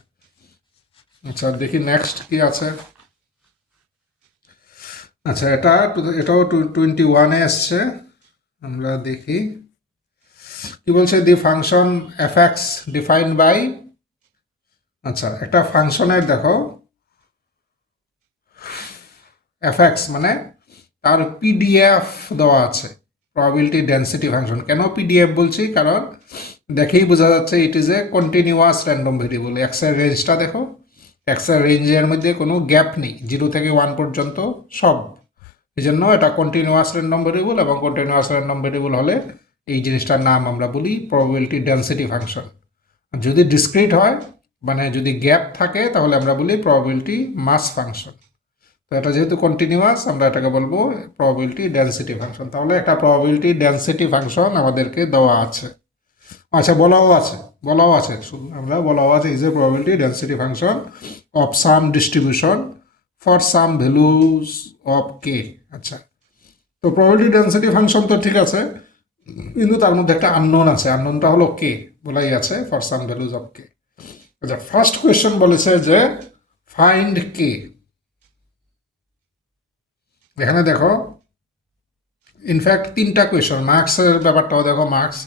আচ্ছা দেখি নেক্সট কি আছে। আচ্ছা এটাও 21-এ এসছে, আমরা দেখি কি বলছে। The function f x defined by, আচ্ছা একটা ফাংশনের দেখো এফ এক্স মানে তার পিডিএফ দেওয়া আছে, প্রবাবিলিটি ডেন্সিটি ফাংশন। কেন পিডিএফ বলছি, কারণ দেখেই বোঝা যাচ্ছে it is a continuous random variable. এক্সের রেঞ্জটা দেখো, এক্সের রেঞ্জের মধ্যে কোনো গ্যাপ নেই, 0 থেকে 1 পর্যন্ত সব। এই জন্য এটা কন্টিনিউয়াস র্যান্ডম ভেরিয়েবল, এবং কন্টিনিউয়াস র্যান্ডম ভেরিয়েবল হলে এই জিনিসটার নাম আমরা বলি প্রবাবিলিটি ডেন্সিটি ফাংশন। যদি ডিসক্রিট হয় মানে যদি গ্যাপ থাকে তাহলে আমরা বলি প্রবাবিলিটি মাস ফাংশন। তো এটা যেহেতু কন্টিনিউয়াস আমরা এটাকে বলবো প্রবাবিলিটি ডেন্সিটি ফাংশন। তাহলে একটা প্রবাবিলিটি ডেন্সিটি ফাংশন আমাদেরকে দেওয়া আছে, আচ্ছা বলাও আছে শুধু আমরা বলাও আছে is a probability density function of some distribution for some values of k. আচ্ছা, তো প্রবাবিলিটি ডেন্সিটি ফাংশন তো ঠিক আছে, কিন্তু তার মধ্যে একটা আননোন আছে, আননোনটা হলো কে, বলাই আছে for some values of k. আচ্ছা ফার্স্ট কোয়েশ্চেন বলেছে যে ফাইন্ড কে। এখানে দেখো ইনফ্যাক্ট 3টা কোয়েশ্চেন, মার্কসের ব্যাপারটাও দেখো। মার্কস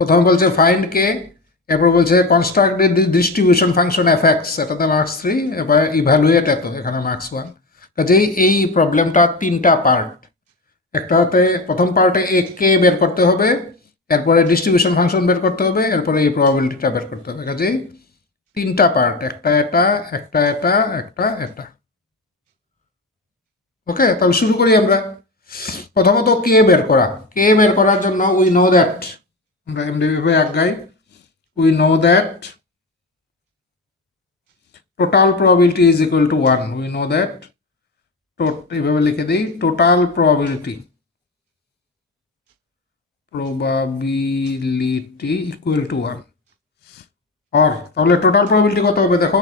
প্রথমে বলছে ফাইন্ড কে, এরপর বলছে construct distribution function f x, এটাতে মার্কস 3, এবার ইভ্যালুয়েট এত, এখানে মার্কস 1। কাজেই এই প্রবলেমটা 3টা পার্ট। একটাতে প্রথম পার্টে এ কে বের করতে হবে, এরপরে ডিস্ট্রিবিউশন ফাংশন বের করতে হবে, এরপরে এই প্রবাবিলিটিটা বের করতে হবে। কাজেই 3টা পার্ট, একটা এটা, একটা এটা, একটা এটা। ওকে, তাহলে শুরু করি আমরা। প্রথমত কে বের করা, কে বের করার জন্য উই নো দ্যাট, আমরা এমডিভাবে আগাই, we know that total probability is equal to 1। We know that, এইভাবে লিখে দিই, টোটাল প্রবাবিলিটি ইকুয়াল টু 1। আর তাহলে টোটাল প্রবাবিলিটি কত হবে দেখো,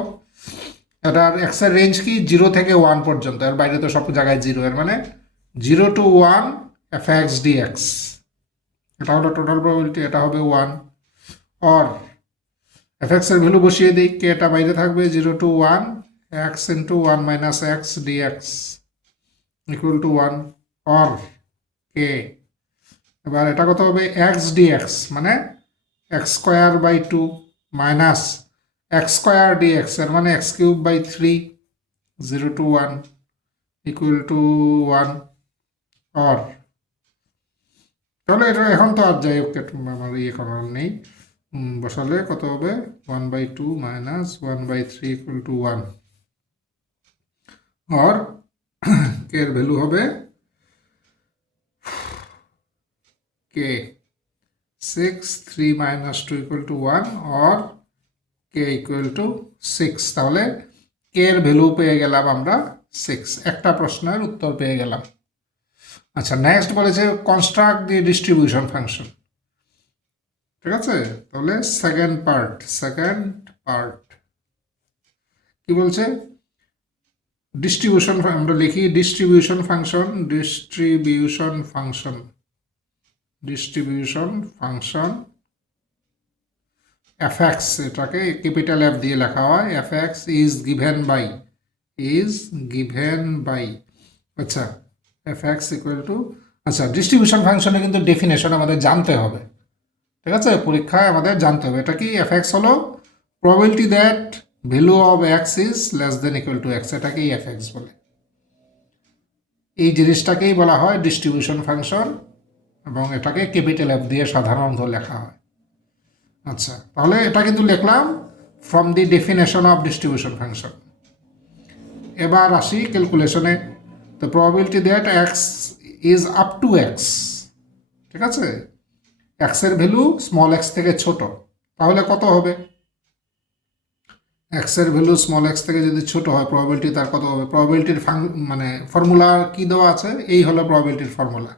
এটার এক্সের রেঞ্জ কি 0 থেকে 1 পর্যন্ত, এর বাইরে তো সব জায়গায় 0, এর মানে 0 to 1 এফ এক্স ডিএক্স, এটা হলো টোটাল প্রবাবিলিটি, এটা হবে 1। আর এফ এক্স এর ভ্যালু বসিয়ে দিই, কে এটা বাইরে থাকবে, 0 to 1 x into 1 minus x dx equal to 1। আর কে, এবার এটা কত হবে, এক্স ডিএক্স মানে x square by 2 minus x square dx, এর মানে x cube by 3, 0 to 1 equal to 1। আর তাহলে এটা এখন তো আর যাই হোক আমার ইয়ে করার নেই, বসালে কত হবে, 1/2 মাইনাস 1/3 ইকুয়াল টু 1। আর কে এর ভ্যালু হবে কে 6, 3 মাইনাস 2 ইকুয়াল টু 1, আর কে ইকুয়াল টু 6। তাহলে কে এর ভ্যালু পেয়ে গেলাম আমরা 6, একটা প্রশ্নের উত্তর পেয়ে গেলাম। আচ্ছা নেক্সট বলেছে কনস্ট্রাক্ট দি ডিস্ট্রিবিউশন ফাংশন, ঠিক আছে। তাহলে সেকেন্ড পার্ট কি বলছে, ডিস্ট্রিবিউশন, আমরা লিখি ডিস্ট্রিবিউশন ফাংশন এফ এক্স, এটাকে ক্যাপিটাল এফ দিয়ে লেখা হয়, f x is given by, আচ্ছা এফ এক্স ইকুয়াল টু, আচ্ছা ডিস্ট্রিবিউশন ফাংশনে কিন্তু ডেফিনেশন আমাদের জানতে হবে, ঠিক আছে, পরীক্ষায় আমাদের জানতে হবে। এটা কি, এফ এক্স হলো probability that value of x is less than equal to x, এটাকেই এফ এক্স বলে। এই জিনিসটাকেই বলা হয় ডিস্ট্রিবিউশন ফাংশন, এবং এটাকে ক্যাপিটাল এফ দিয়ে সাধারণত লেখা হয়। আচ্ছা তাহলে এটা কিন্তু লিখলাম from the definition of distribution function. এবার আসি ক্যালকুলেশনে। তো probability that x is up to x, ঠিক আছে, এক্সের ভ্যালু স্মল এক্স থেকে ছোট, তাহলে কত হবে, এক্স এর ভ্যালু স্মল এক্স থেকে যদি ছোট হয় প্রবাবিলিটি তার কত হবে? প্রবাবিলিটির মানে ফর্মুলা কি দেওয়া আছে? এই হলো প্রবাবিলিটির formula,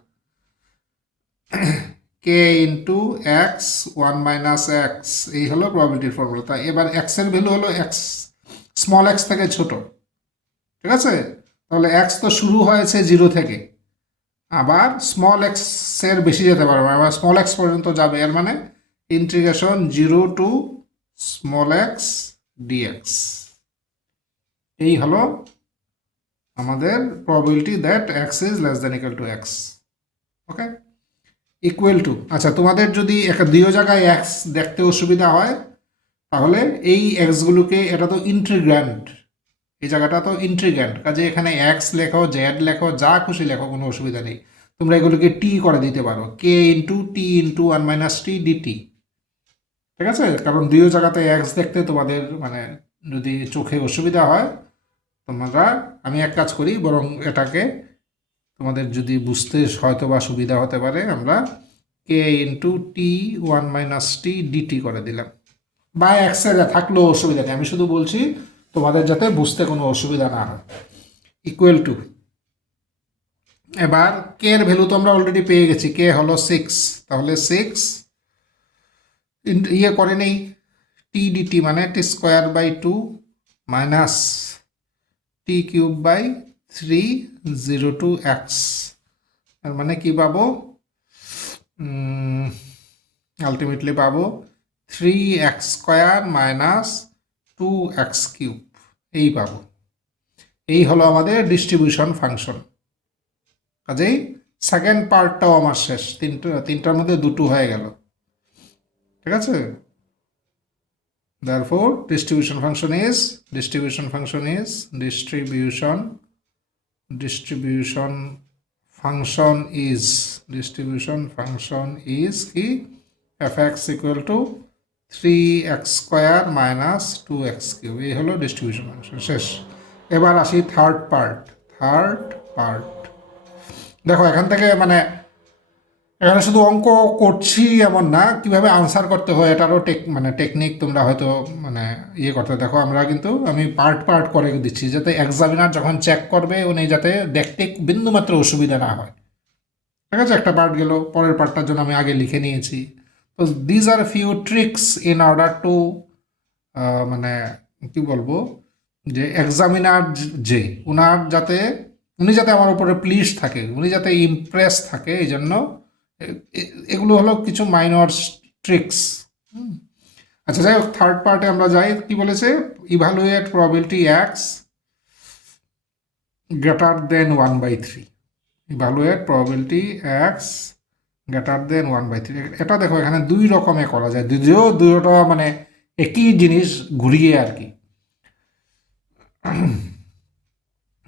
k into x one minus x, এই হলো প্রবাবিলিটির ফর্মুলা। তাই এবার এক্স এর ভ্যালু হলো এক্স স্মল এক্স থেকে ছোট, ঠিক আছে? তাহলে এক্স তো শুরু হয়েছে জিরো থেকে, আবার স্মল এক্স এর বেশি যেতে পারবে, আবার স্মল এক্স পর্যন্ত যাবে। এর মানে integration zero to small x dx, এই হলো আমাদের probability that x is less than equal to x. Okay, equal to, আচ্ছা তোমাদের যদি একটা দুই জায়গায় এক্স দেখতে অসুবিধা হয় তাহলে এই এক্সগুলোকে, এটা তো ইন্টিগ্র্যান্ড, এই জায়গাটা তো ইন্টিগ্র্যান্ড, কাজে এখানে এক্স লেখো, জেড লেখো, যা খুশি লেখো, কোনো অসুবিধা নেই। তোমরা এগুলোকে টি করে দিতে পারো, কে into T into one minus টি ডিটি, ঠিক আছে? কারণ দুই জায়গাতে এক্স দেখতে তোমাদের মানে যদি চোখে অসুবিধা হয় তোমরা, আমি এক কাজ করি, বরং এটাকে তোমাদের যদি বুঝতে হয়তো বা সুবিধা হতে পারে, আমরা কে ইন্টু টি ওয়ান মাইনাস টি ডিটি করে দিলাম, বা এক্সে থাকলেও অসুবিধা নেই, আমি শুধু বলছি তোমাদের যাতে বুঝতে কোনো অসুবিধা না হয়। ইকুয়াল টু, এবার কে এর ভ্যালু তো আমরা অলরেডি পেয়ে গেছি, কে হলো সিক্স, তাহলে সিক্স ইয়ে করে নেই, টি ডিটি মানে t square by two minus t cube by three zero to x, তার মানে কি পাবো? আলটিমেটলি পাবো three x square minus two x cube, এই পাবো। এই হলো আমাদের ডিস্ট্রিবিউশন ফাংশন। কাজেই সেকেন্ড পার্টটাও আমার শেষ, তিনটার মধ্যে দুটো হয়ে গেল, ঠিক আছে? therefore distribution function is distribution function is কি fx equal to 3x square minus 2x cube, এই হলো ডিস্ট্রিবিউশন ফাংশন, শেষ। এবার আসি থার্ড পার্ট। দেখো এখান থেকে মানে এখানে শুধু অঙ্ক করছি এমন না, কিভাবে আনসার করতে হয় এটারও টেকনিক তোমরা হয়তো মানে ইয়ে করতে, দেখো আমরা কিন্তু আমি পার্ট করে দিচ্ছি যাতে এক্সামিনার যখন চেক করবে উনি যাতে দেখতে বিন্দুমাত্র অসুবিধা না হয়, ঠিক আছে? একটা পার্ট গেল, পরের পার্টটার জন্য আমি আগে লিখে নিয়েছি। তো these are few tricks in order to মানে কি বলবো, যে এক্সামিনার যে উনি যাতে আমার উপরে প্লিজ থাকে, উনি যাতে ইমপ্রেস থাকে, এই জন্য এগুলো হলো কিছু মাইনর ট্রিক্স। আচ্ছা যাই হোক, থার্ড পার্টে আমরা যাই, কি বলেছে? Evaluate probability x greater than 1/3, evaluate probability x greater than 1/3। এটা দেখো এখানে দুই রকমে করা যায়, যদিও দুটোটা মানে একই জিনিস ঘুরিয়ে আর কি।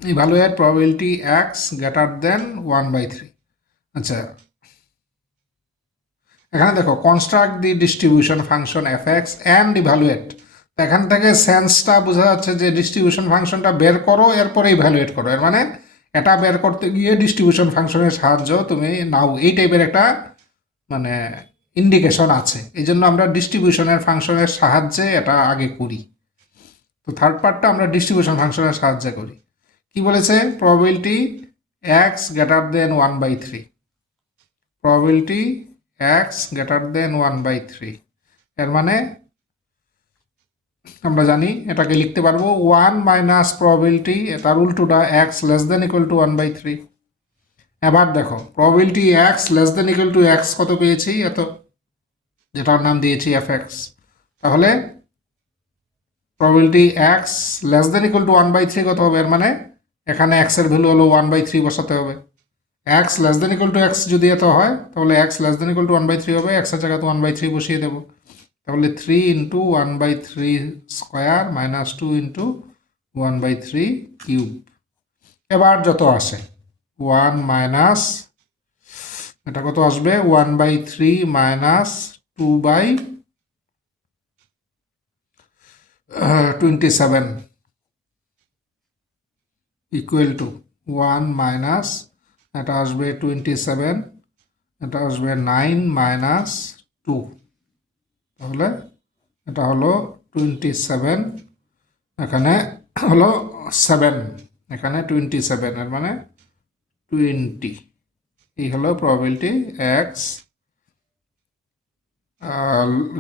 Evaluate probability x greater than 1/3। আচ্ছা এখানে দেখো construct the distribution function f x and evaluate, এখান থেকে সেন্সটা বোঝা যাচ্ছে যে ডিস্ট্রিবিউশন ফাংশনটা বের করো এরপরে ইভ্যালুয়েট করো, এর মানে এটা বের করতে গিয়ে ডিস্ট্রিবিউশন ফাংশনের সাহায্য তুমি নাও, এই টাইপের একটা মানে ইন্ডিকেশন আছে, এই জন্য আমরা ডিস্ট্রিবিউশনের ফাংশনের সাহায্যে এটা আগে করি। তো থার্ড পার্টটা আমরা ডিস্ট্রিবিউশন ফাংশনের সাহায্যে করি। কি বলেছে? Probability x greater than 1/3, probability x greater than 1/3, এর মানে আমরা জানি এটাকে লিখতে পারবো 1 মাইনাস প্রবাবিলিটি, তার উল্টোটা x less than equal two 1/3। এবার দেখো probability x less than equal to x কত পেয়েছি? এত, যেটার নাম দিয়েছি এফ এক্স। তাহলে probability x less than equal two 1/3 কত হবে? এর মানে এখানে এক্স এর ভ্যালু হলো 1/3 বসাতে হবে। X less than equal to x যদি এত হয় তাহলে x less than equal two 1/3 হবে, এক্সের জায়গাতে 1/3 বসিয়ে দেবো, তাহলে 3 into 1/3 square minus 2 into 1/3 cube. এবার যত আসে 1 মাইনাস, এটা কত আসবে? 1/3 মাইনাস 2/27 ইকুয়াল টু 1 মাইনাস, এটা আসবে 27, এটা আসবে 9 মাইনাস 2, তাহলে এটা হলো 27 এখানে হলো 7, এখানে 27, এর মানে 20। এই হলো প্রবাবিলিটি এক্স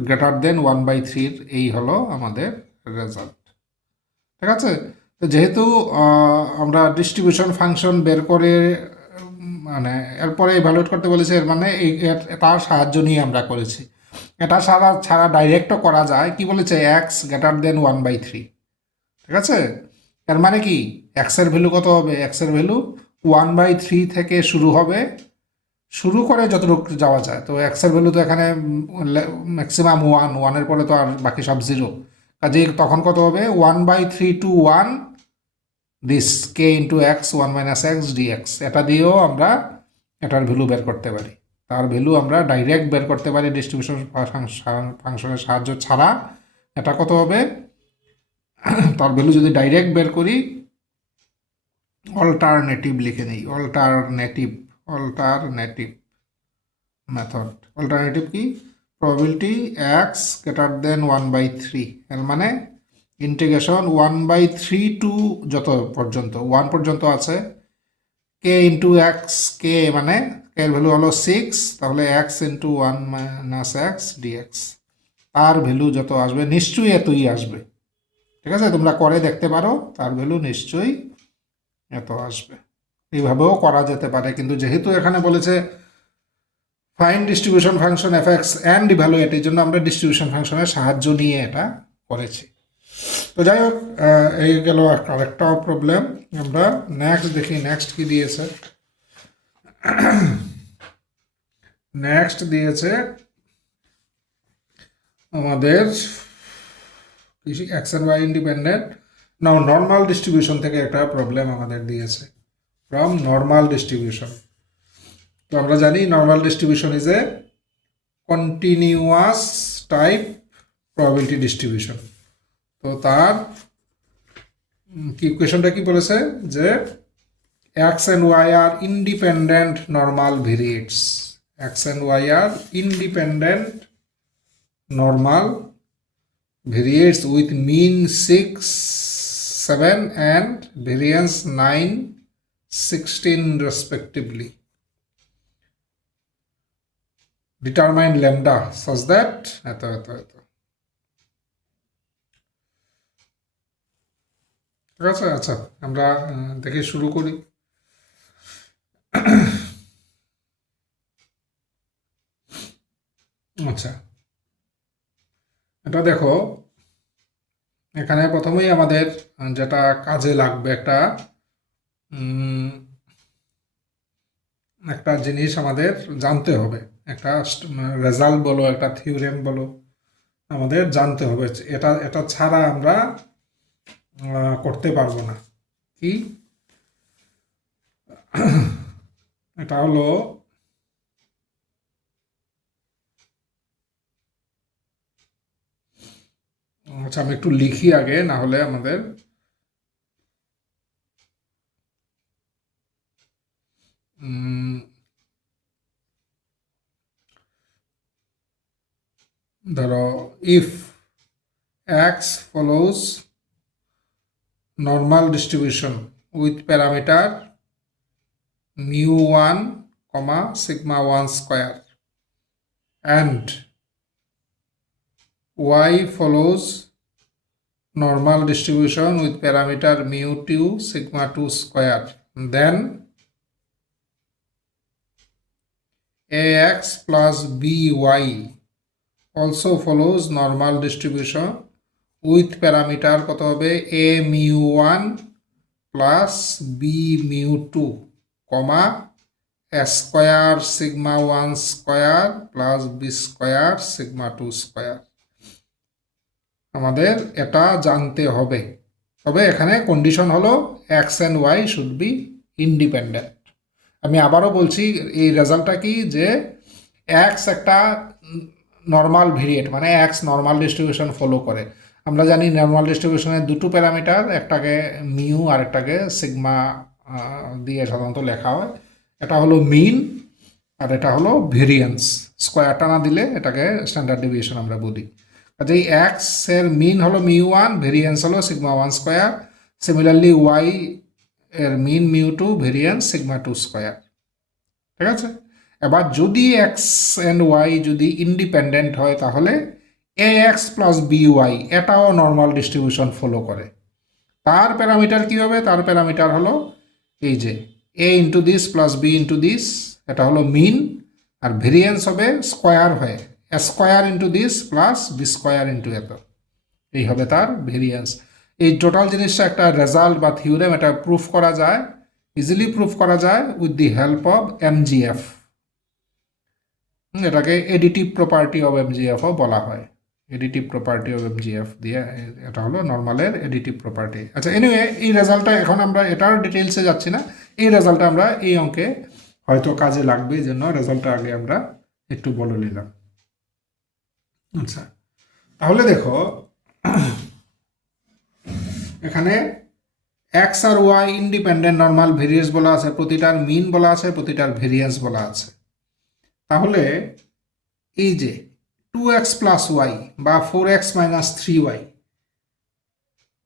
গ্রেটার দেন 1/3, এই হলো আমাদের রেজাল্ট। ঠিক আছে, তো যেহেতু আমরা ডিস্ট্রিবিউশন ফাংশন বের করে মানে এরপরে ইভ্যালুয়েট করতে বলেছি, এর মানে তার সাহায্য নিয়ে আমরা করেছি। এটা ছাড়া ডাইরেক্টও করা যায়। কি বলেছে, এক্স গ্রেটার দেন 1/3। ঠিক আছে, এর মানে কি এক্সের ভ্যালু কত হবে, এক্সের ভ্যালু 1/3 থেকে শুরু হবে, শুরু করে যতটুকু যাওয়া যায়। তো এক্সের ভ্যালু তো এখানে ম্যাক্সিমাম 1, 1-এর পরে তো আর বাকি সব 0। কাজে তখন কত হবে, 1/3 to 1 this K into x 1 - x dx। এটা দিয়েও আমরা এটার ভ্যালু বের করতে পারি। তার ভ্যালু আমরা ডাইরেক্ট বের করতে পারি ডিস্ট্রিবিউশন ফাংশনের সাহায্য ছাড়া। এটা কত হবে, তার ভ্যালু যদি ডাইরেক্ট বের করি, অল্টারনেটিভ লিখে নিই, অল্টারনেটিভ মেথড। অল্টারনেটিভ কি, প্রবাবিলিটি এক্স গ্রেটার দেন 1/3, এর মানে ইন্টিগ্রেশন 1/3 টু যত পর্যন্ত 1 পর্যন্ত আছে, কে ইন্টু এক্স, কে মানে কে এর ভ্যালু হলো 6, তাহলে এক্স ইন্টু 1 - x dx। তার ভ্যালু যত আসবে নিশ্চয়ই এতই আসবে। ঠিক আছে, তোমরা করে দেখতে পারো, তার ভ্যালু নিশ্চয়ই এত আসবে। এইভাবেও করা যেতে পারে, কিন্তু যেহেতু এখানে বলেছে find distribution function f x and evaluate, এই জন্য আমরা ডিস্ট্রিবিউশন ফাংশনের সাহায্য নিয়ে এটা করেছি। তো যাই হোক, এই গেল আরেকটা প্রবলেম। আমরা নেক্সট দেখি, নেক্সট কি দিয়েছে। নেক্সট দিয়েছে আমাদের x and y independent normal distribution থেকে একটা প্রবলেম আমাদের দিয়েছে, ফ্রম নর্মাল ডিস্ট্রিবিউশন। তো আমরা জানি normal distribution is a continuous type probability distribution. তো তার কি কোয়েশনটা কি বলেছে, যে x and y are independent normal variates, x and y are independent normal variates with mean 6, 7 and variance 9, 16 respectively. Determine lambda such that এত। ঠিক আছে, আচ্ছা আমরা দেখে শুরু করি। আচ্ছা, এটা দেখো, এখানে প্রথমেই আমাদের যেটা কাজে লাগবে, একটা জিনিস আমাদের জানতে হবে, একটা রেজাল্ট বলো, একটা থিওরেম বলো, আমাদের জানতে হবে। এটা ছাড়া আমরা করতে পারবো না। কি, এটা হলো আচ্ছা, আমি একটু লিখি আগে, না হলে আমাদের ধরো, if x follows normal distribution with parameter μ1, σ1 square and y follows normal distribution with parameter μ2, σ2 square, then ax plus by also follows normal distribution with parameter কত হবে, a μ1 plus b μ2, a square σ1 square plus b square σ2 square। আমাদের এটা জানতে হবে। তবে এখানে condition হলো x and why should be independent. আমি আবারও বলছি, এই রেজাল্টটা কি, যে এক্স একটা নর্মাল ভেরিয়েট, মানে এক্স নর্মাল ডিস্ট্রিবিউশন ফলো করে। আমরা জানি নর্মাল ডিস্ট্রিবিউশনের দুটো প্যারামিটার, একটাকে মিউ আর একটাকে সিগমা দিয়ে সাধারণত লেখা হয়। এটা হলো মিন আর এটা হলো ভেরিয়েন্স। স্কোয়ারটা না দিলে এটাকে স্ট্যান্ডার্ড ডেভিয়েশন আমরা বলি। কাজে এক্স এর মিন হলো μ1, ভেরিয়েন্স হলো σ1 স্কয়ার। সিমিলারলি ওয়াই এর মিন μ2, ভেরিয়েন্স σ2 স্কয়ার। ঠিক আছে, এবার যদি এক্স অ্যান্ড ওয়াই যদি ইন্ডিপেন্ডেন্ট হয় তাহলে এ এক্স প্লাস বি ওয়াই এটাও নর্মাল ডিস্ট্রিবিউশন ফলো করে। তার প্যারামিটার কি হবে? তার প্যারামিটার হলো এই যে a into this plus b into this, এটা হলো মিন, আর ভেরিয়েন্স হবে স্কোয়ার হয়ে a square into this plus b square into এত, এই হবে তার ভেরিয়েন্স। এই টোটাল জিনিসটা একটা রেজাল্ট বা থিওরেম, এটা প্রুফ করা যায়, ইজিলি প্রুফ করা যায় উইথ দি হেল্প অফ এমজিএফ। এটাকে এডিটিভ প্রপার্টি অফ এমজিএফও বলা হয়। এডিটিভ প্রপার্টি অফ এমজিএফ দিয়ে, এটা হলো নর্মালের এডিটিভ প্রপার্টি। আচ্ছা, এনিওয়ে এই রেজাল্টটা এখন আমরা এটার ডিটেলসে যাচ্ছি না, এই রেজাল্টটা আমরা এই অঙ্কে হয়তো কাজে লাগবে, এই জন্য রেজাল্টটা আগে আমরা একটু বলে নিলাম। আচ্ছা, তাহলে দেখো এখানে এক্স আর ওয়াই ইন্ডিপেন্ডেন্ট নর্মাল ভেরিয়েন্স বলা আছে, প্রতিটার মিন বলা আছে, প্রতিটার ভেরিয়েন্স বলা আছে। তাহলে এই যে 2x প্লাস ওয়াই বা 4x মাইনাস 3y,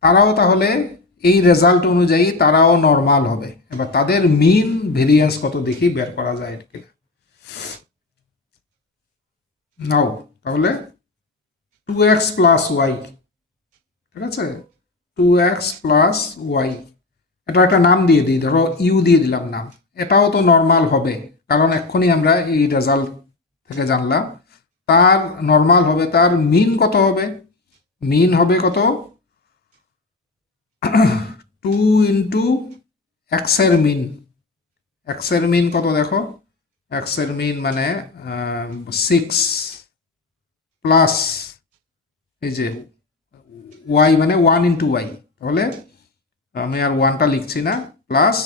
তারাও তাহলে এই রেজাল্ট অনুযায়ী তারাও নর্মাল হবে। এবার তাদের মিন ভেরিয়েন্স কত দেখি বের করা যায় কিনা। নাও তাহলে 2x প্লাস ওয়াই, ঠিক আছে, 2x প্লাস ওয়াই, এটা একটা নাম দিয়ে দিই, ধরো ইউ দিয়ে দিলাম নাম। এটাও তো নর্মাল হবে, কারণ এক্ষুনি আমরা এই রেজাল্ট থেকে জানলাম তার নর্মাল হবে। তার মিন কত হবে? মিন হবে কত? 2 ইন্টু এক্সের মিন। এক্সের মিন কত দেখো? এক্সের মিন মানে 6 প্লাস এই যে ওয়াই মানে 1 ইন্টু ওয়াই, তাহলে আমি আর ওয়ানটা লিখছি না, প্লাস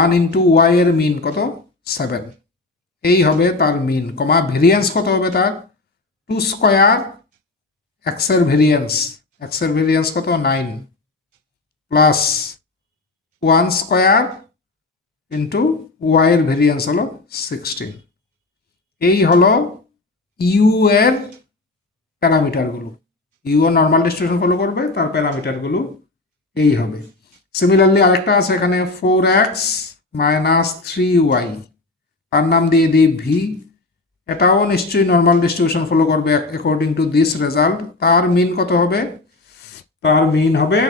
1 ইন্টু ওয়াই এর মিন কত? 7, এই হবে তার মিন, কমা ভেরিয়েন্স কত হবে তার? 2 স্কোয়ার এক্সের ভেরিয়েন্স, এক্সের ভেরিয়েন্স কত? 9 প্লাস 1 স্কোয়ার ইন্টু ওয়াই এর ভেরিয়েন্স হলো 16। এই হলো ইউ এর প্যারামিটারগুলো। ইউ নর্মাল ডিস্ট্রিবিউশন ফলো করবে, তার প্যারামিটারগুলো এই হবে। সিমিলারলি আরেকটা আছে এখানে 4x মাইনাস 3y, তার নাম দিয়ে দিই ভি। এটাও নিশ্চয়ই নর্মাল ডিস্ট্রিবিউশন ফলো করবে অ্যাকর্ডিং টু দিস রেজাল্ট। তার মিন কত হবে? তার মিন হবে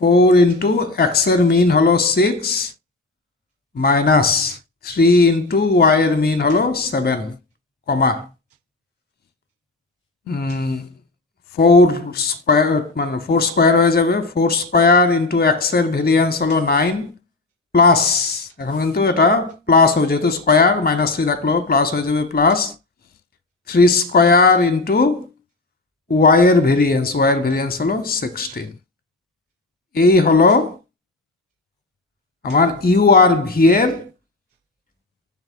4 ইন্টু এক্সের মিন হলো 6 মাইনাস 3 ইন্টু ওয়াই এর মিন হলো 7, কমা 4 স্কোয়ার মানে 4 স্কোয়ার হয়ে যাবে, 4 স্কোয়ার ইন্টু এক্সের ভেরিয়েন্স হলো 9 প্লাস, এখন কিন্তু এটা প্লাস হয়ে, যেহেতু স্কোয়ার মাইনাস 3 থাকলো প্লাস হয়ে যাবে, প্লাস 3 স্কোয়ার ইন্টু ওয়াই এর ভেরিয়েন্স হলো 16। এই হলো আমার ইউ আর ভি এর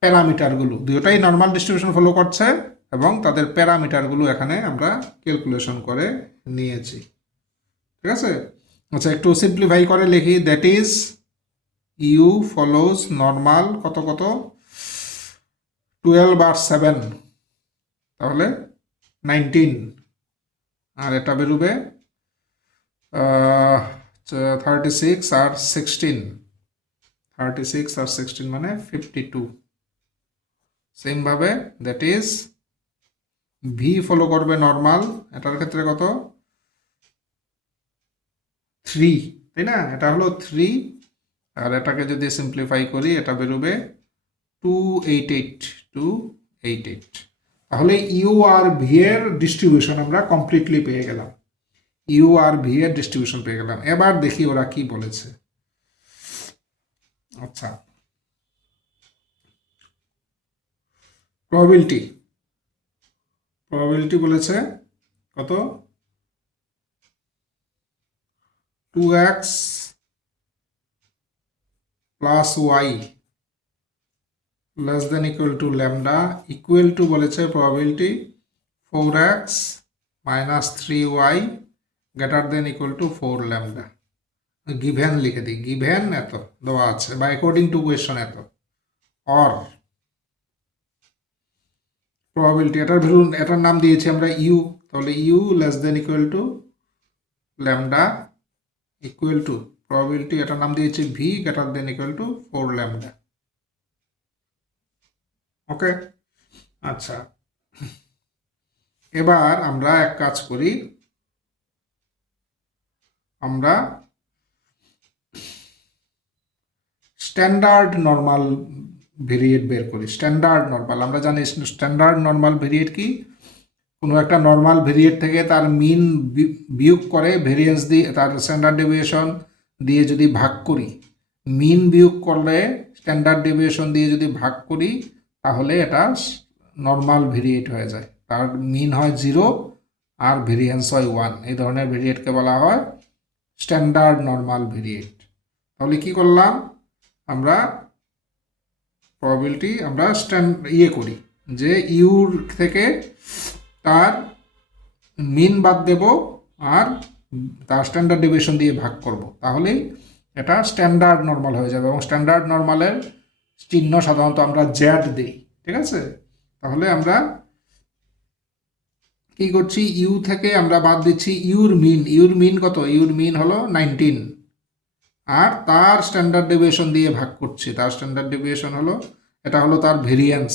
প্যারামিটারগুলো। দুটোটাই নর্মাল ডিস্ট্রিবিউশন ফলো করছে এবং তাদের প্যারামিটারগুলো এখানে আমরা ক্যালকুলেশন করে নিয়েছি। ঠিক আছে, আচ্ছা একটু সিম্পলিফাই করে লিখি, that is u follows normal কত কত 12 আর 7, তাহলে 19, আর এটা বেরোবে 36 আর 16, 36 আর 16 মানে 52। সেমভাবে দ্যাট ইজ ভি ফলো করবে নর্মাল, এটার ক্ষেত্রে কত? 3, তাই না? এটা হলো 3, আর এটাকে যদি সিম্পলিফাই করি এটা বেরোবে 288। তাহলে ইউ আর ভি এর ডিস্ট্রিবিউশন আমরা কমপ্লিটলি পেয়ে গেলাম, ইউ আর ভি এর ডিস্ট্রিবিউশন পেয়ে গেলাম। এবার দেখি ওরা কি বলেছে। আচ্ছা, প্রবাবিলিটি বলেছে কত? 2x plus y less than equal to lambda, equal to বলেছে probability 4x minus 3y greater than equal to 4 lambda. Given লিখে দিই, গিভেন এত দেওয়া আছে বা অ্যাকর্ডিং টু কোয়েশন এত, অর প্রবাবিলিটি এটার নাম দিয়েছি আমরা ইউ, তাহলে u less than equal to lambda equal to probability এটার নাম দিয়েছি v greater than equal to 4 lambda. Okay, আচ্ছা এবার আমরা এক কাজ করি, আমরা স্ট্যান্ডার্ড নর্মাল ভেরিয়েট বের করি। স্ট্যান্ডার্ড নর্মাল, আমরা জানি স্ট্যান্ডার্ড নর্মাল ভেরিয়েট কি, কোনো একটা নর্মাল ভেরিয়েট থেকে তার মিন বিয়োগ করে ভেরিয়েন্স দিয়ে তার স্ট্যান্ডার্ড ডেভিয়েশন দিয়ে যদি ভাগ করি, মিন বিয়োগ করলে স্ট্যান্ডার্ড ডেভিয়েশন দিয়ে যদি ভাগ করি তাহলে এটা নর্মাল ভেরিয়েট হয়ে যায়, তার মিন হয় 0 আর ভেরিয়েন্স হয় 1। এই ধরনের ভেরিয়েটকে বলা হয় স্ট্যান্ডার্ড নর্মাল ভেরিয়েট। তাহলে কি করলাম, আমরা প্রবাবিলিটি আমরা করি যে ইউর থেকে তার মিন বাদ দেব আর তার স্ট্যান্ডার্ড ডেভিয়েশন দিয়ে ভাগ করব, তাহলেই এটা স্ট্যান্ডার্ড নর্মাল হয়ে যাবে। এবং স্ট্যান্ডার্ড নর্মালের চিহ্ন সাধারণত আমরা জ্যাড দিই, ঠিক আছে। তাহলে আমরা কি করছি, ইউ থেকে আমরা বাদ দিচ্ছি ইউর মিন কত, ইউর মিন হলো 19 আর তার স্ট্যান্ডার্ড ডেভিয়েশন দিয়ে ভাগ করছি, তার স্ট্যান্ডার্ড ডেভিয়েশন হলো, এটা হলো তার ভেরিয়েন্স,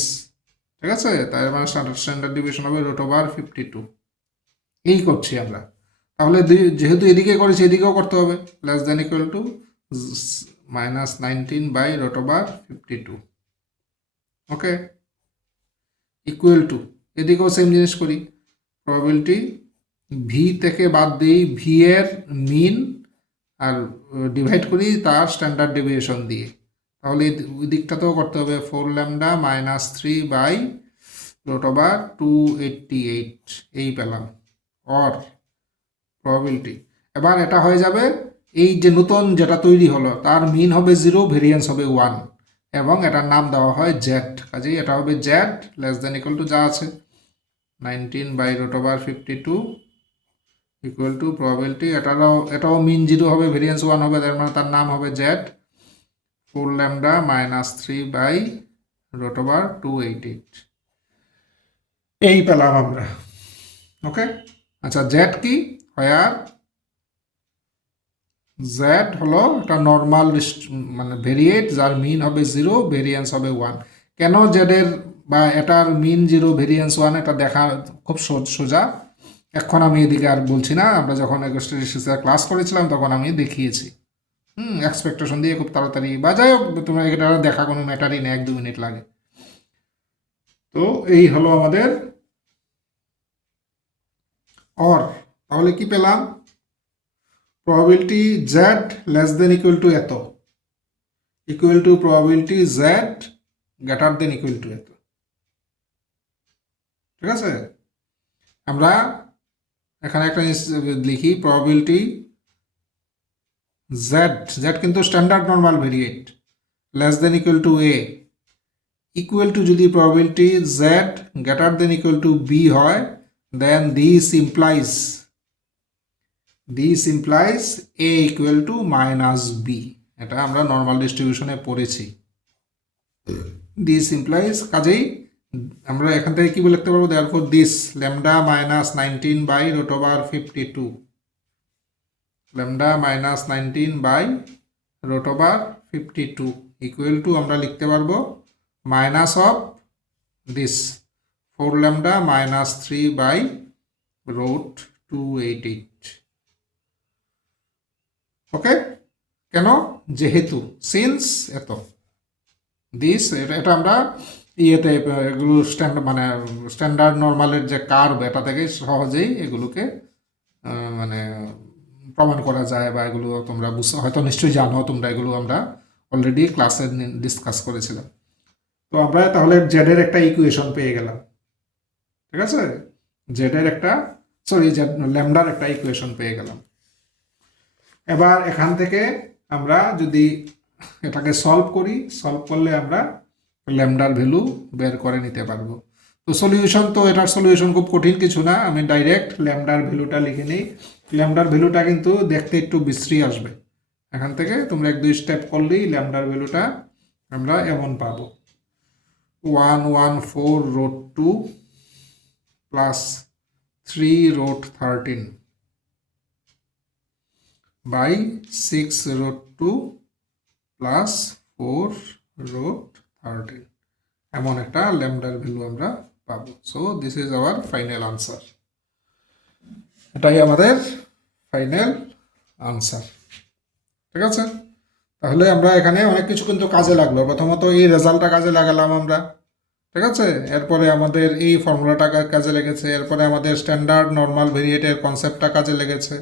ঠিক আছে। তার মানে স্ট্যান্ডার্ড ডেভিয়েশন হবে √52, এই করছি আমরা। তাহলে যেহেতু এদিকে করেছি এদিকেও করতে হবে, লেস দেন ইকুয়াল টু -19/√52। ওকে, ইকুয়াল টু এদিকেও সেম জিনিস করি, প্রবাবিলিটি ভি থেকে বাদ দিই ভি এর মিন আর ডিভাইড করি তার স্ট্যান্ডার্ড ডেভিয়েশন দিয়ে, তাহলে ওই দিকটাতেও করতে হবে 4 ল্যামডা -3/√288, এই পেলাম অর প্রবাবিলিটি। এবার এটা হয়ে যাবে, এই যে নতুন যেটা তৈরি হলো তার মিন হবে 0, ভেরিয়েন্স হবে 1 এবং এটার নাম দেওয়া হয় জেড, কাজেই এটা হবে Z less than equal two যা আছে 19/√52 ইকুয়াল টু প্রবাবিলিটি, এটাও মিন 0 হবে, ভেরিয়েন্স 1 হবে, তার মানে তার নাম হবে জেড 4 ল্যামডা -3/√288, এই পেলাম আমরা। ওকে, আচ্ছা জেড কি, আর জেড হলো একটা নর্মাল মানে ভেরিয়েট যার মিন হবে 0, ভেরিয়েন্স হবে 1। কেন জেডের বা এটার মিন 0 ভেরিয়েন্স 1 এটা দেখা খুব সোজা, এখন আমি এদিকে আর বলছি না, আমরা যখন স্ট্যাটিস্টিক্সের ক্লাস করেছিলাম তখন আমি দেখিয়েছি। এক্সপেকটেশন দিয়ে খুব তাড়াতাড়ি, বা যাই হোক তোমরা এটা দেখা কোনো ম্যাটারই নেই, 1-2 মিনিট লাগে। তো এই হলো আমাদের অর। তাহলে কি পেলাম, probability z less than equal to এত equal to probability z greater than equal to এত, ঠিক আছে। আমরা এখানে একটা জিনিস লিখি, প্রবাবিলিটি জেড কিন্তু standard normal variate less than equal to a equal to যদি probability z greater than equal to b হয়, then this implies a equal to -b। এটা আমরা নর্মাল ডিস্ট্রিবিউশনে পড়েছি, দিস ইমপ্লাইজ, কাজেই আমরা এখান থেকে কি লিখতে পারবো, therefore this lambda -19/√52 lambda -19/√52 equal to আমরা লিখতে পারবো মাইনাস অফ দিস 4 ল্যামডা -3/√288। ওকে, কেন, যেহেতু সিন্স এত দিস, এটা আমরা ইয়েতে এগুলো মানে স্ট্যান্ডার্ড নর্মালের যে কার্ভ এটা থেকে সহজেই এগুলোকে মানে প্রমাণ করা যায়, বা এগুলো তোমরা হয়তো নিশ্চয়ই জানো, তোমরা এগুলো আমরা অলরেডি ক্লাসে ডিসকাস করেছিলাম। তো আমরা তাহলে জেডের একটা ইকুয়েশন পেয়ে গেলাম, ঠিক আছে, জেডের একটা ল্যামডার একটা ইকুয়েশন পেয়ে গেলাম। এবার এখান থেকে আমরা যদি এটাকে সলভ করলে আমরা ল্যামডার ভ্যালু বের করে নিতে পারবো। তো এটার সলিউশন খুব কঠিন কিছু না, আমি ডাইরেক্ট ল্যামডার ভ্যালুটা লিখে নিই। ল্যামডার ভ্যালুটা কিন্তু দেখতে একটু বিশ্রী আসবে, এখান থেকে তোমরা 1-2 স্টেপ করলেই ল্যামডার ভ্যালুটা আমরা এমন পাবো 114√2 plus 3 root 13 by 6 root 2 plus 4 root 13 এমন একটা ল্যামডার ভ্যালু আমরা পাবো। So this is our final answer. এটাই আমাদের ফাইনাল আনসার। ঠিক আছে, তাহলে আমরা এখানে অনেক কিছু কিন্তু কাজে লাগলো। প্রথমত এই রেজাল্টটা কাজে লাগালাম আমরা, ঠিক আছে। এরপরে আমাদের এই ফর্মুলাটা কাজে লেগেছে, এরপরে আমাদের স্ট্যান্ডার্ড নর্মাল ভেরিয়েটের কনসেপ্টটা কাজে লেগেছে।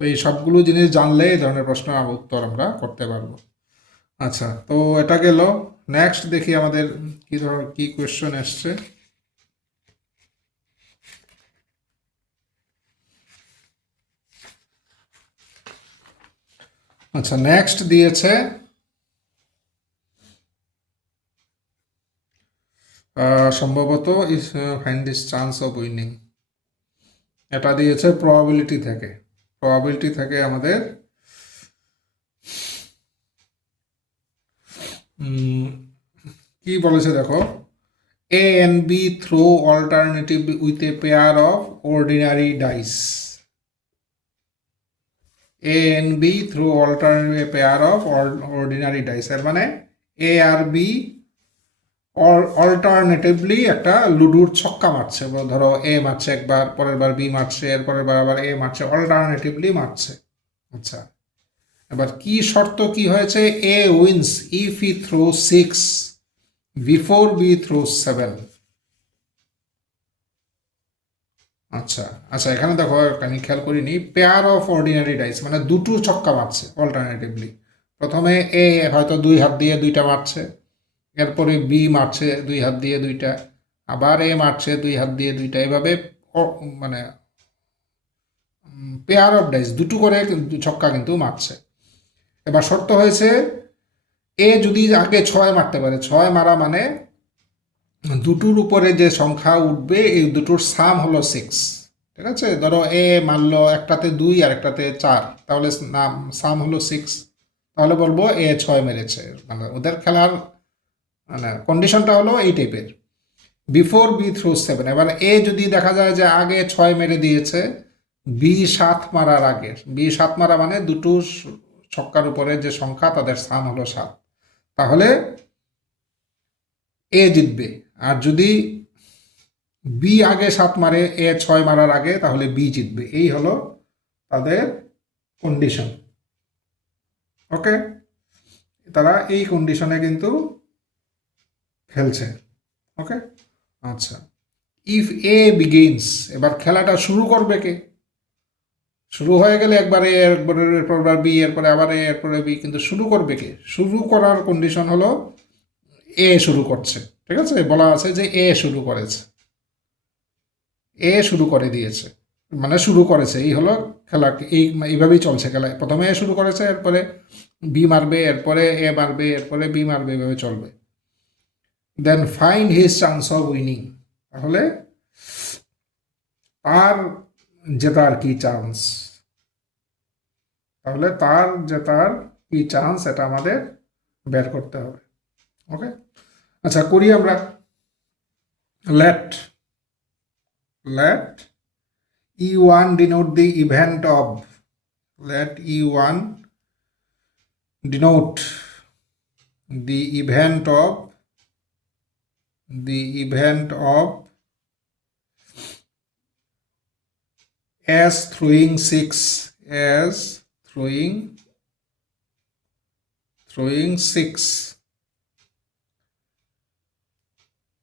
এই সবগুলো জিনিস জানলে এই ধরনের প্রশ্নের উত্তর আমরা করতে পারবো। আচ্ছা, তো এটা গেল। নেক্সট দেখি আমাদের কি কোয়েশ্চেন এসছে। আচ্ছা, নেক্সট দিয়েছে সম্ভবত is find this chance of winning. এটা দিয়েছে প্রবাবিলিটি থেকে আমাদের কি বলেছে দেখো, A and B throw alternative with a pair of ordinary dice. A and B throw alternative a pair of ordinary dice। এর মানে A আর B অল্টারনেটিভলি একটা লুডুর ছক্কা মারছে। ধরো A মারছে একবার, পরের বার B মারছে, এরপরের বার আবার A মারছে, অল্টারনেটিভলি মারছে। আচ্ছা, এবার কি শর্ত কি হয়েছে, A wins if he throw 6 before B throws 7। আচ্ছা আচ্ছা, এখানে দেখো আমি খেয়াল করিনি, পেয়ার অফ অর্ডিনারি ডাইস মানে দুটো ছক্কা মারছে অল্টারনেটিভলি। প্রথমে এ হয়তো 2 হাত দিয়ে 2টা মারছে, এরপরে বি মারছে 2 হাত দিয়ে 2টা, আবার এ মারছে 2 হাত দিয়ে 2টা, এভাবে মানে পেয়ার অফ ডাইস দুটো করে ছক্কা কিন্তু মারছে। এবার শর্ত হয়েছে এ যদি আগে 6 মারতে পারে, 6 মারা মানে দুটোর উপরে যে সংখ্যা উঠবে এই দুটোর সাম হলো 6। ঠিক আছে, ধরো এ মানলো একটাতে 2 আর একটাতে 4, তাহলে সাম হলো 6, তাহলে বলবো এ 6 মেরেছে। মানে ওদের খেলার মানে কন্ডিশনটা হলো এই টাইপের, বিফোর বি থ্রো 7। এবার এ যদি দেখা যায় যে আগে 6 মেরে দিয়েছে বি 7 মারার আগে, বি 7 মারা মানে দুটো ছক্কার উপরে যে সংখ্যা তাদের সাম হলো 7, তাহলে এ জিতবে। আর যদি বি আগে 7 মারে এ 6 মারার আগে, তাহলে বি জিতবে। এই হলো তাদের কন্ডিশন। ওকে, তারা এই কন্ডিশনে কিন্তু খেলছে। ওকে, আচ্ছা, ইফ এ বিগিনস, এবার খেলাটা শুরু করবে কে? শুরু হয়ে গেলে একবারে এরপর বি, এরপরে আবার এ, এরপরে বি, কিন্তু শুরু করবে কে? শুরু করার কন্ডিশন হলো এ শুরু করছে। ঠিক আছে, বলা আছে যে এ শুরু করেছে, এ শুরু করে দিয়েছে, মানে শুরু করেছে। এই হলো খেলা, এইভাবেই চলছে খেলা। প্রথমে এ শুরু করেছে, এরপরে বি মারবে, এরপরে এ মারবে, এরপরে বি মারবে, এভাবে চলবে। Then find his chance of winning, তাহলে তার জেতার কি চান্স, তাহলে তার জেতার কি চান্স এটা আমাদের বের করতে হবে। ওকে, আচ্ছা করি আমরা। Let E1 denote the event of, let E1 denote the event of as throwing 6, as throwing 6,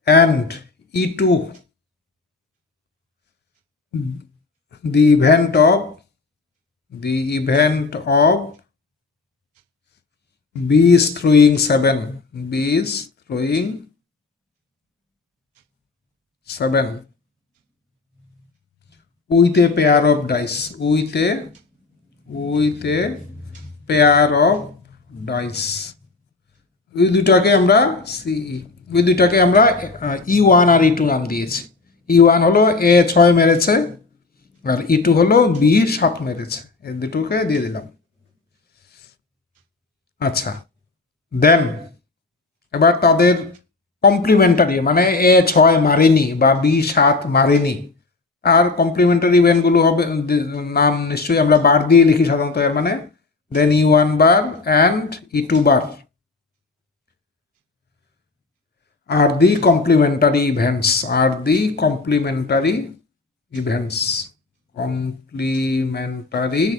and E2 the event of B is throwing 7, B is throwing 7 with a pair of dice, with a pair of dice। ওই দুটাকে আমরা ওই দুটাকে আমরা E1 আর E2 নাম দিয়েছি। E1 হলো এ 6 মেরেছে, আর E2 হলো বি 7 মেরেছে, এই দুটোকে দিয়ে দিলাম। আচ্ছা, দেন এবার তাদের কমপ্লিমেন্টারি মানে এ 6 মারেনি বা বি 7 মারেনি, আর কমপ্লিমেন্টারি ইভেন্টগুলো হবে, নাম নিশ্চয়ই আমরা বার দিয়ে লিখি সাধারণত, এর মানে দেন E1 bar and E2 bar are the complementary events, are the complementary events, complementary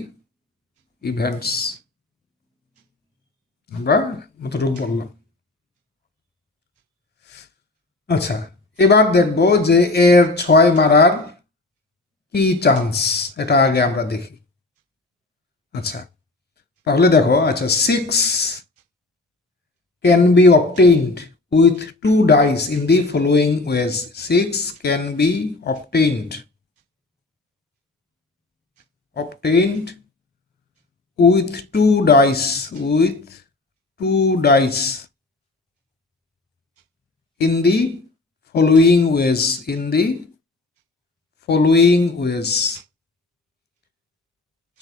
events আমরা মতটুকু বললাম। আচ্ছা, এবার দেখব যে এর 6 মারার কি চান্স, এটা আগে আমরা দেখি। আচ্ছা, তাহলে দেখো, আচ্ছা 6 can be obtained with 2 dice in the following ways. 6 can be obtained with 2 dice, in the following ways,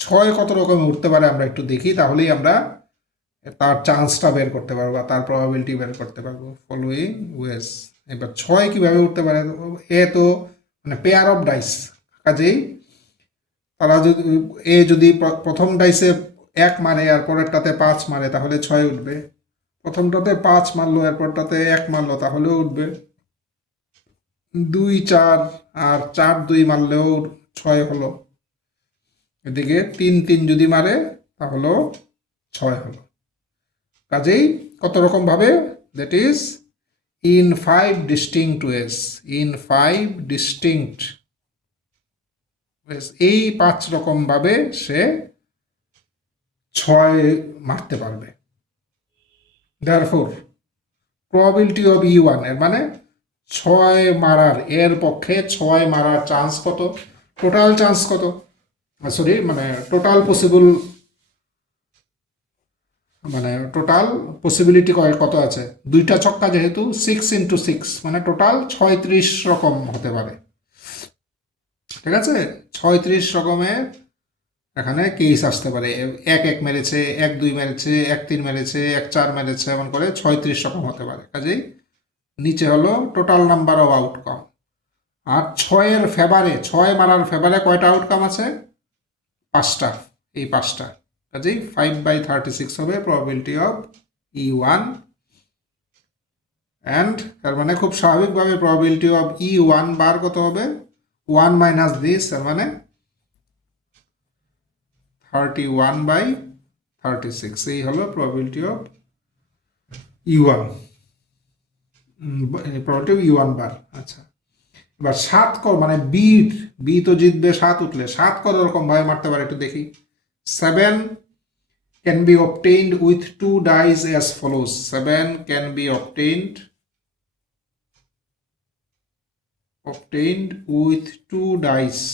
ছয় কত রকমে উঠতে পারে আমরা একটু দেখি, তাহলেই আমরা তার চান্সটা বের করতে পারবো বা তার প্রবাবিলিটি বের করতে পারবো। ফলোয়িং ওয়েজ, এবার 6 কিভাবে উঠতে পারে, এ তো মানে পেয়ার অফ ডাইস, কাজেই তারা যদি যদি প্রথম ডাইসে 1 মারে আর পরেরটাতে 5 মারে তাহলে 6 উঠবে, প্রথমটাতে 5 মারলো এরপরটাতে 1 মারলো তাহলেও উঠবে, 2 4 আর 4 2 মারলেও 6 হলো, এদিকে 3 3 যদি মারে তাহলেও 6 হলো। কাজেই কত রকম ভাবে, that is in 5 distinct ways, এই 5 রকম ভাবে সে 6 মারতে পারবে। therefore probability of E1 এর মানে 6 মারার, এর পক্ষে 6 মারার চান্স কত, টোটাল চান্স কত, সরি মানে টোটাল পসিবল, মানে টোটাল পসিবিলিটি কত আছে, দুইটা ছক্কা যেহেতু 6 × 6 মানে টোটাল 36 রকম হতে পারে, ঠিক আছে, 36 রকমের এখানে কেস আসতে পারে, 1 1 মেরেছে, 1 2 মেরেছে, 1 3 মেরেছে, 1 4 মেরেছে, এমন করে 36 রকম হতে পারে। কাজেই নিচে হলো টোটাল নাম্বার অফ আউটকাম, আর 6 ফেভারে, 6 মারার ফেভারে কয়টা আউটকাম আছে, 5টা, এই 5টা, কাজেই 5/36 হবে প্রবাবিলিটি অফ E1, অ্যান্ড তার মানে খুব স্বাভাবিকভাবে প্রবাবিলিটি অফ E1 বার কত হবে, 1 মাইনাস দিস, তার মানে 31/36, এই হলো probability of E1, probability of E1 বার। আচ্ছা, এবার 7 মানে বি তো জিতবে 7 উঠলে, 7 কত রকম ভাবে মারতে পারে একটু দেখি। 7 can be obtained with 2 dice as follows. 7 can be obtained with 2 dice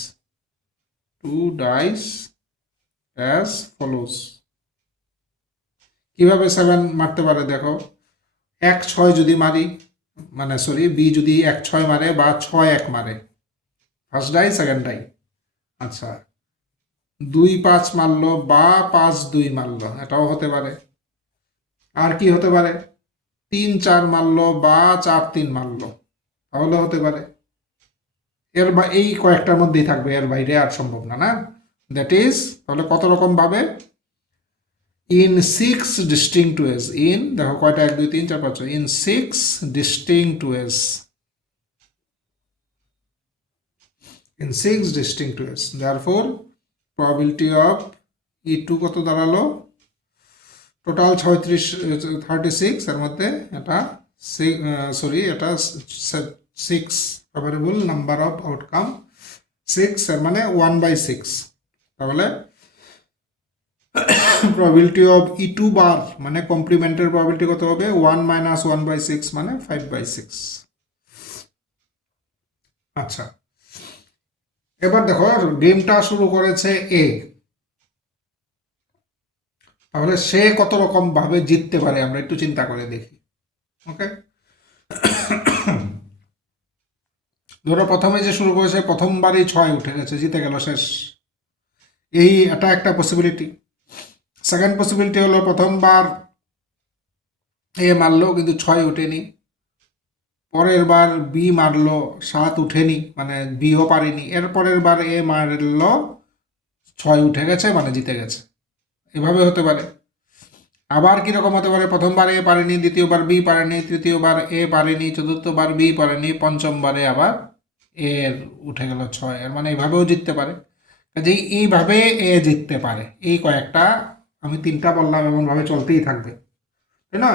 as follows. কিভাবে 7 মারতে পারে দেখো, 1 6 যদি মারি, মানে সরি বি যদি 1 6 মারে বা 6 1 মারে, ফার্স্ট ডাই সেকেন্ড ডাই, আচ্ছা 2 5 মারলো বা 5 2 মারলো, এটাও হতে পারে। আর কি হতে পারে, 3 4 মারলো বা 4 3 মারলো, তাহলে হতে পারে। এর বা এই কয়েকটার মধ্যেই থাকবে, এর বাইরে আর সম্ভব না, না, দ্যাট ইজ তাহলে কত রকম ভাবে, in 6 distinct ways, in দেখো কয়টা 1 2 3 4 5 6, in 6 distinct ways, therefore probability of E2 কত দাঁড়ালো, টোটাল 36 এর মধ্যে এটা সরি এটা 6 প্রবাবল নাম্বার অফ আউটকাম, 6 এর মানে 1/6, তাহলে প্রবাবিলিটি অফ E2 বার মানে কমপ্লিমেন্টের প্রবাবিলিটি কত হবে, 1 মাইনাস 1/6 মানে 5/6। আচ্ছা, এবার দেখো গেমটা শুরু করেছে এ, তাহলে সে কত রকম ভাবে জিততে পারে আমরা একটু চিন্তা করে দেখি। ওকে, ধরো প্রথমে যে শুরু করেছে প্রথমবারই 6 উঠে গেছে, জিতে গেল, শেষ, এটা একটা পসিবিলিটি। সেকেন্ড পসিবিলিটি হলো প্রথমবার এ মারলো কিন্তু 6 ওঠেনি, পরের বার বি মারলো, 7 উঠেনি, মানে বিও পারেনি, এরপরের বার এ মারলো, 6 উঠে গেছে, মানে জিতে গেছে। এভাবে হতে পারে। আবার কিরকম হতে পারে, প্রথমবার এ পারেনি, দ্বিতীয়বার বি পারেনি, তৃতীয়বার এ পারেনি, চতুর্থবার বি পারেনি, পঞ্চমবারে আবার এর উঠে গেল 6, এর মানে এইভাবেও জিততে পারে। কাজেই এইভাবে এ জিততে পারে। এই কয়েকটা আমি 3টা বললাম, এমনভাবে চলতেই থাকবে, তাই না?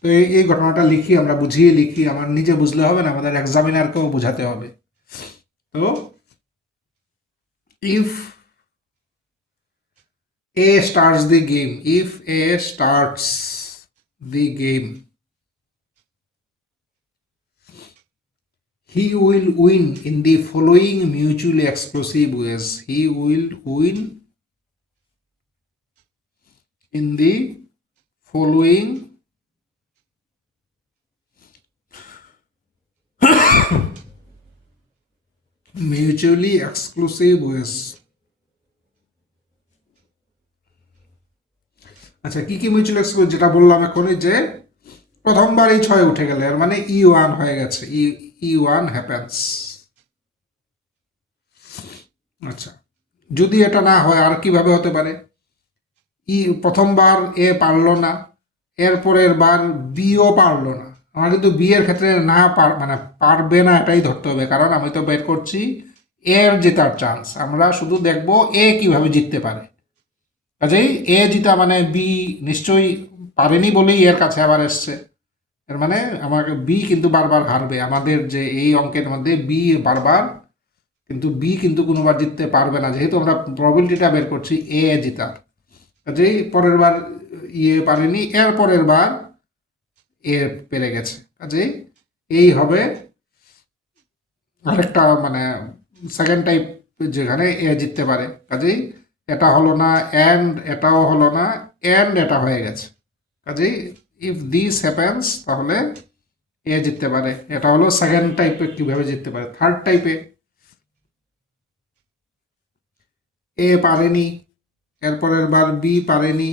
তো এই ঘটনাটা লিখি, আমরা বুঝিয়ে লিখি, আমার নিজে বুঝলে হবে না, আমাদের এক্সামিনারকেও বোঝাতে হবে। তো if A starts the game, if A starts the game, he will win in the following mutually exclusive ways. He will win in the following mutually exclusive ways. আচ্ছা, কি কি মিউচুয়াল এক্সক্লুসিভ, যেটা বললাম এখনই, যে প্রথমবার এই 6 উঠে গেলে এর মানে E1 হয়ে গেছে, E1 হ্যাপেন্স। আচ্ছা, যদি এটা না হয় আর কিভাবে হতে পারে, প্রথমবার এ পারলো না, এরপরের বার বিও পারলো না। আমার কিন্তু বি এর ক্ষেত্রে না মানে পারবে না এটাই ধরতে হবে, কারণ আমি তো বের করছি এর জেতার চান্স। আমরা শুধু দেখব এ কিভাবে জিততে পারে। কাজেই এ জিতা মানে বি নিশ্চয়ই পারেনি বলেই এর কাছে আবার এসছে। এর মানে আমাকে বি কিন্তু বারবার হারবে। আমাদের যে এই অঙ্কের মধ্যে বি বারবার, কিন্তু বি কিন্তু কোনোবার জিততে পারবে না, যেহেতু আমরা প্রবাবিলিটিটা বের করছি এ জিতার। কাজেই পরের বার ইয়ে পারেনি, এর পরের বার এ পেরে গেছে। কাজেই এই হবে আরেকটা মানে সেকেন্ড টাইপ, যেখানে এ জিততে পারে। কাজেই এটা হলো না, অ্যান্ড এটাও হলো না, অ্যান্ড এটা হয়ে গেছে। কাজেই ইফ দিস হ্যাপেন্স, তাহলে এ জিততে পারে। এটা হলো সেকেন্ড টাইপে কীভাবে জিততে পারে। থার্ড টাইপে এ পারেনি, এরপরের বার বি পারেনি,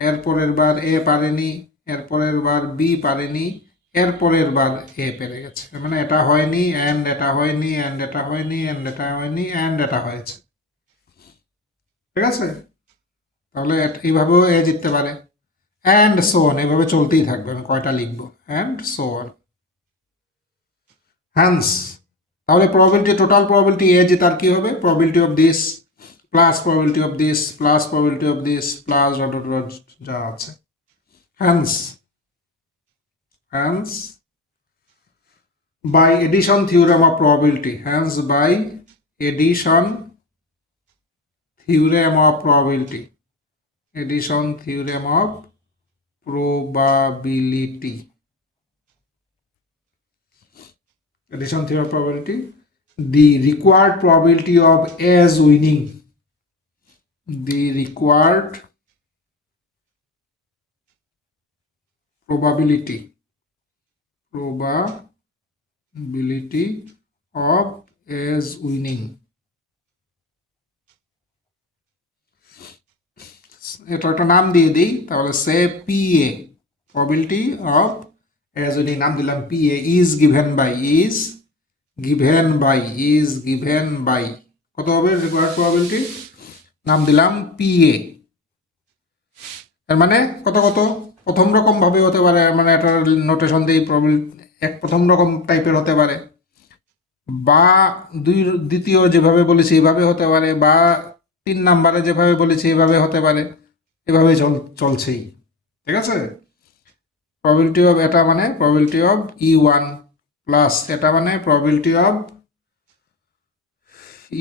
এরপরের বার এ পারেনি, এরপরের বার বি পারেনি, এরপরের বার এ পেরে গেছে। মানে এটা হয়নি, অ্যান্ড এটা হয়নি, অ্যান্ড এটা হয়নি, অ্যান্ড এটা হয়নি, অ্যান্ড এটা হয়েছে। ঠিক আছে? তাহলে এইভাবেও এ জিততে পারে। অ্যান্ড সো অন, এইভাবে চলতেই থাকবে। আমি কয়টা লিখবো, অ্যান্ড সো অন। হ্যান্স, তাহলে প্রবাবিলিটি, টোটাল প্রবাবিলিটি এ জেতার কি হবে, probability of this plus probability of this plus probability of this plus dot dot dot যা আছে। Hence, hence by addition theorem of probability, hence by addition theorem of probability, addition theorem of probability, addition theorem of probability, the required probability of as winning, the required probability of as winning, এটা একটা নাম দিয়ে দিই, তাহলে সে PA, probability of as winning, নাম দিলাম PA, is given by কত হবে required probability, নাম দিলাম PA। এর মানে কত কত, প্রথম রকম ভাবে হতে পারে, মানে একটা নোটেশন দিই, প্রথম রকম টাইপের হতে পারে, বা দ্বিতীয় যেভাবে বলেছি এইভাবে হতে পারে, বা 3 নাম্বারে যেভাবে বলেছি এইভাবে হতে পারে। এভাবে চলছেই। ঠিক আছে? প্রবাবিলিটি অফ এটা মানে প্রবাবিলিটি অফ E1 প্লাস এটা মানে প্রবাবিলিটি অফ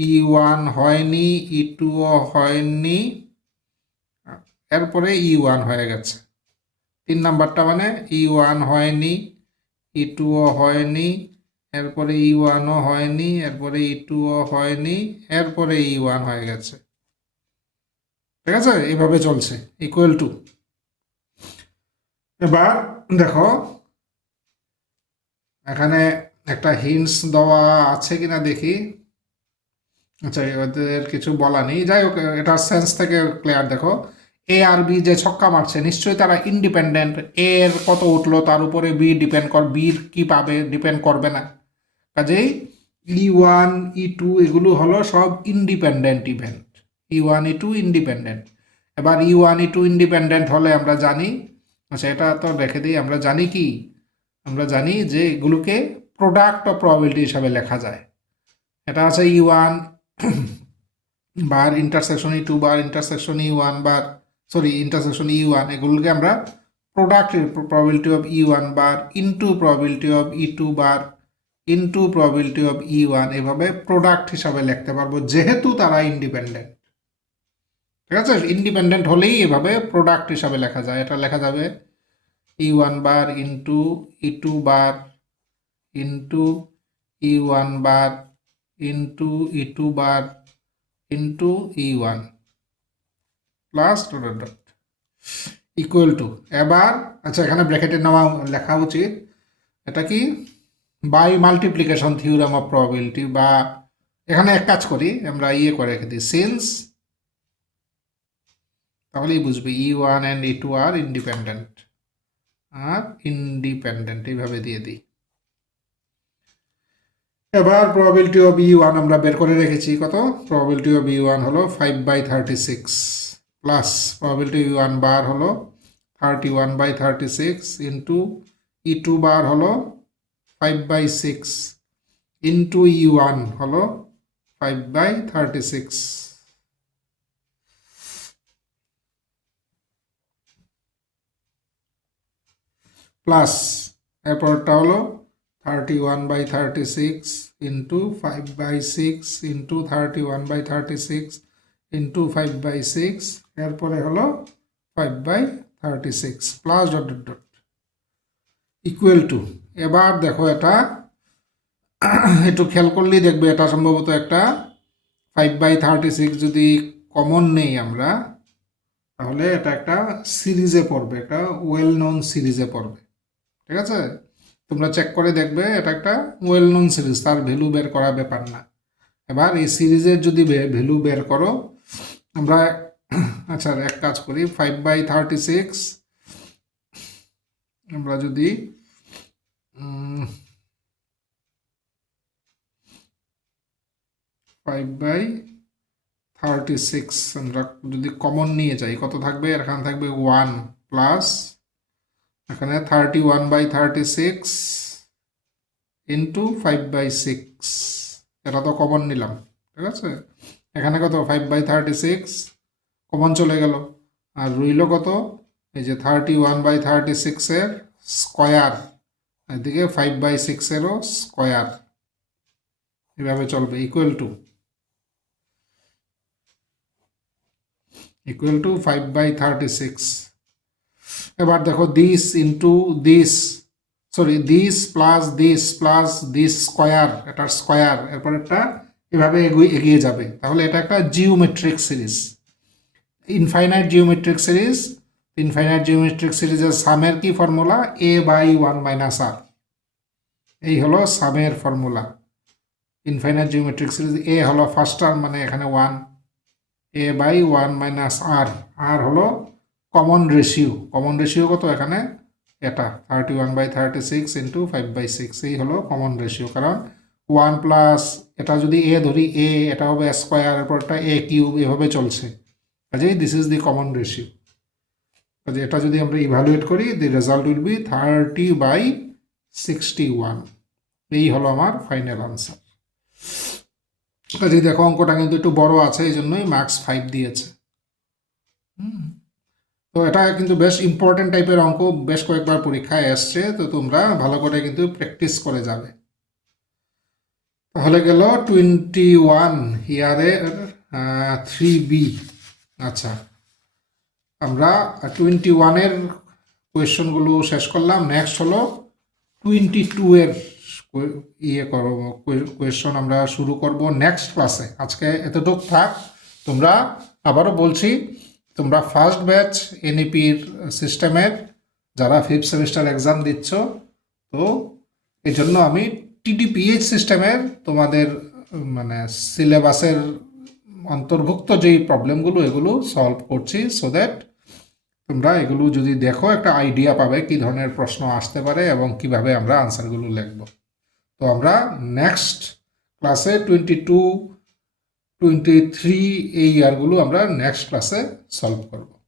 E1 হয়নি, E2ও হয়নি, এরপরে E1 হয়ে গেছে। 3 নাম্বারটা মানে E1 হয়নি, E2ও হয়নি, এরপরে E1ও হয়নি, এরপরে E2ও হয়নি, এরপরে E1 হয়ে গেছে। ঠিক আছে? এইভাবে চলছে, ইকুয়াল টু। এবার দেখো এখানে একটা হিন্টস দেওয়া আছে কিনা দেখি। আচ্ছা, এদের কিছু বলা নেই, যাই হোক এটার সেন্স থেকে ক্লিয়ার। দেখো এ আর বি যে ছক্কা মারছে নিশ্চয়ই তারা ইন্ডিপেন্ডেন্ট, এর কত উঠলো তার উপরে বি ডিপেন্ড বির কি পাবে ডিপেন্ড করবে না। কাজেই E1 E2 এগুলো হলো সব independent event. E1 E2 independent. এবার E1 E2 ইন্ডিপেন্ডেন্ট হলে আমরা জানি, আচ্ছা এটা তো রেখে দিই, আমরা জানি কি, আমরা জানি যে এগুলোকে প্রোডাক্ট অফ প্রবাবিলিটি হিসাবে লেখা যায়। এটা আছে E1 বার ইন্টারসেকশন E2 বার ইন্টারসেকশন E1 বার, সরি ইন্টারসেকশন E1, এগুলোকে আমরা product probability of E1 bar into probability of E2 bar into probability of E1 এভাবে প্রোডাক্ট হিসাবে লিখতে পারবো, যেহেতু তারা ইন্ডিপেন্ডেন্ট। ঠিক আছে, ইন্ডিপেন্ডেন্ট হলেই এভাবে প্রোডাক্ট হিসাবে লেখা যায়। এটা লেখা যাবে E1 bar into E2 bar into E1 bar into E2 bar into E1 plus dot dot equal to. এবার আচ্ছা এখানে ব্র্যাকেটে নেওয়া লেখা উচিত, এটা কি by multiplication theorem of probability, বা এখানে এক কাজ করি আমরা করে রেখে দিই সিন্স, তাহলেই বুঝবে E1 and E2 R independent, এইভাবে দিয়ে দিই। এবার প্রবাবিলিটি অফ E1 আমরা বের করে রেখেছি কত, প্রবাবিলিটি অফ E1 হলো 5/36 প্লাস প্রবাবিলিটি E1 বার হলো 31/36 ইন্টু E2 বার হলো 5/6 ইন্টু E1 হলো 5/36 প্লাস এরপরটা হলো 31/36 ইন্টু 5/6 ইন্টু 31/36 ইন্টু 5/6, এরপরে হলো 5/36 plus dot dot dot equal to. এবার দেখো এটা একটু খেয়াল করলেই দেখবে এটা সম্ভবত একটা 5/36 যদি কমন নেই আমরা, তাহলে এটা একটা সিরিজে পড়বে, একটা ওয়েল নোন সিরিজে পড়বে। ঠিক আছে, তোমরা চেক করে দেখবে এটা একটা ওয়েল নোন সিরিজ, তার ভ্যালু বের করা ব্যাপার না। এবার এই সিরিজের যদি ভ্যালু বের করো আমরা, আচ্ছা এক কাজ করি 5/36 আমরা যদি 5/36 আমরা যদি কমন নিয়ে যাই কত থাকবে, এখানে থাকবে 1 প্লাস এখানে 31/36 ইন্টু 5/6, এটা তো কমন নিলাম। ঠিক আছে, এখানে কত 5/36 কমন চলে গেল, আর রইল কত, এই যে 31/36 এর স্কোয়ার, এদিকে 5/6 এরও স্কোয়ার, এভাবে চলবে ইকুয়াল টু 5/36। এবার দেখো this into this, sorry this plus this square, এটার স্কোয়ার, এরপর একটা এভাবে এগিয়ে যাবে, তাহলে এটা একটা geometric series, infinite geometric series. Infinite geometric সিরিজের সামের কি ফর্মুলা, A/1 - R, এই হলো সামের ফর্মুলা। ইনফাইনাইট জিওমেট্রিক সিরিজ এ হলো ফার্স্ট টার্ম মানে এখানে 1, A/1 - R, আর হলো কমন রেশিও, কমন রেশিও কত এখানে, এটা 31/36 ইন্টু 5/6, এই হলো কমন রেশিও, কারণ 1 প্লাস এটা যদি এ ধরি এ, এটা হবে স্কোয়ার, এরপরটা A³ এভাবে চলছে, কাজেই this is the common ratio. কাজে এটা যদি আমরা ইভ্যালুয়েট করি দি রেজাল্ট উইল বি 30/61, এই হলো আমার ফাইনাল আনসার। কাজে দেখো অঙ্কটা কিন্তু একটু বড় আছে, এই জন্যই মার্কস 5 দিয়েছে। তো এটা কিন্তু বেশ ইম্পর্টেন্ট টাইপের অঙ্ক, বেশ কয়েকবার পরীক্ষায় আসছে, তো তোমরা ভালো করে কিন্তু প্র্যাকটিস করে যাবে। তাহলে গেল 21 হিয়ারে 3B। আচ্ছা আমরা 21-এর কোয়েশ্চনগুলো শেষ করলাম, নেক্সট হলো 22-এর কোয়েশ্চন আমরা শুরু করব নেক্সট ক্লাসে। আজকে এতটুকু থাক, তোমরা আবারও বলছি তোমরা ফার্স্ট ব্যাচ এনইপির সিস্টেমের যারা 5th সেমিস্টার এক্সাম দিচ্ছ, তো এই জন্য আমি টিডিপিএইচ সিস্টেমের তোমাদের মানে সিলেবাসের অন্তর্ভুক্ত যেই প্রবলেমগুলো এগুলো সলভ করছি, সো দ্যাট তোমরা এগুলো যদি দেখো একটা আইডিয়া পাবে কি ধরনের প্রশ্ন আসতে পারে এবং কিভাবে আমরা আনসারগুলো লিখব। তো আমরা নেক্সট ক্লাসে 22, 23 এই ইয়ারগুলো আমরা নেক্সট ক্লাসে সলভ করব।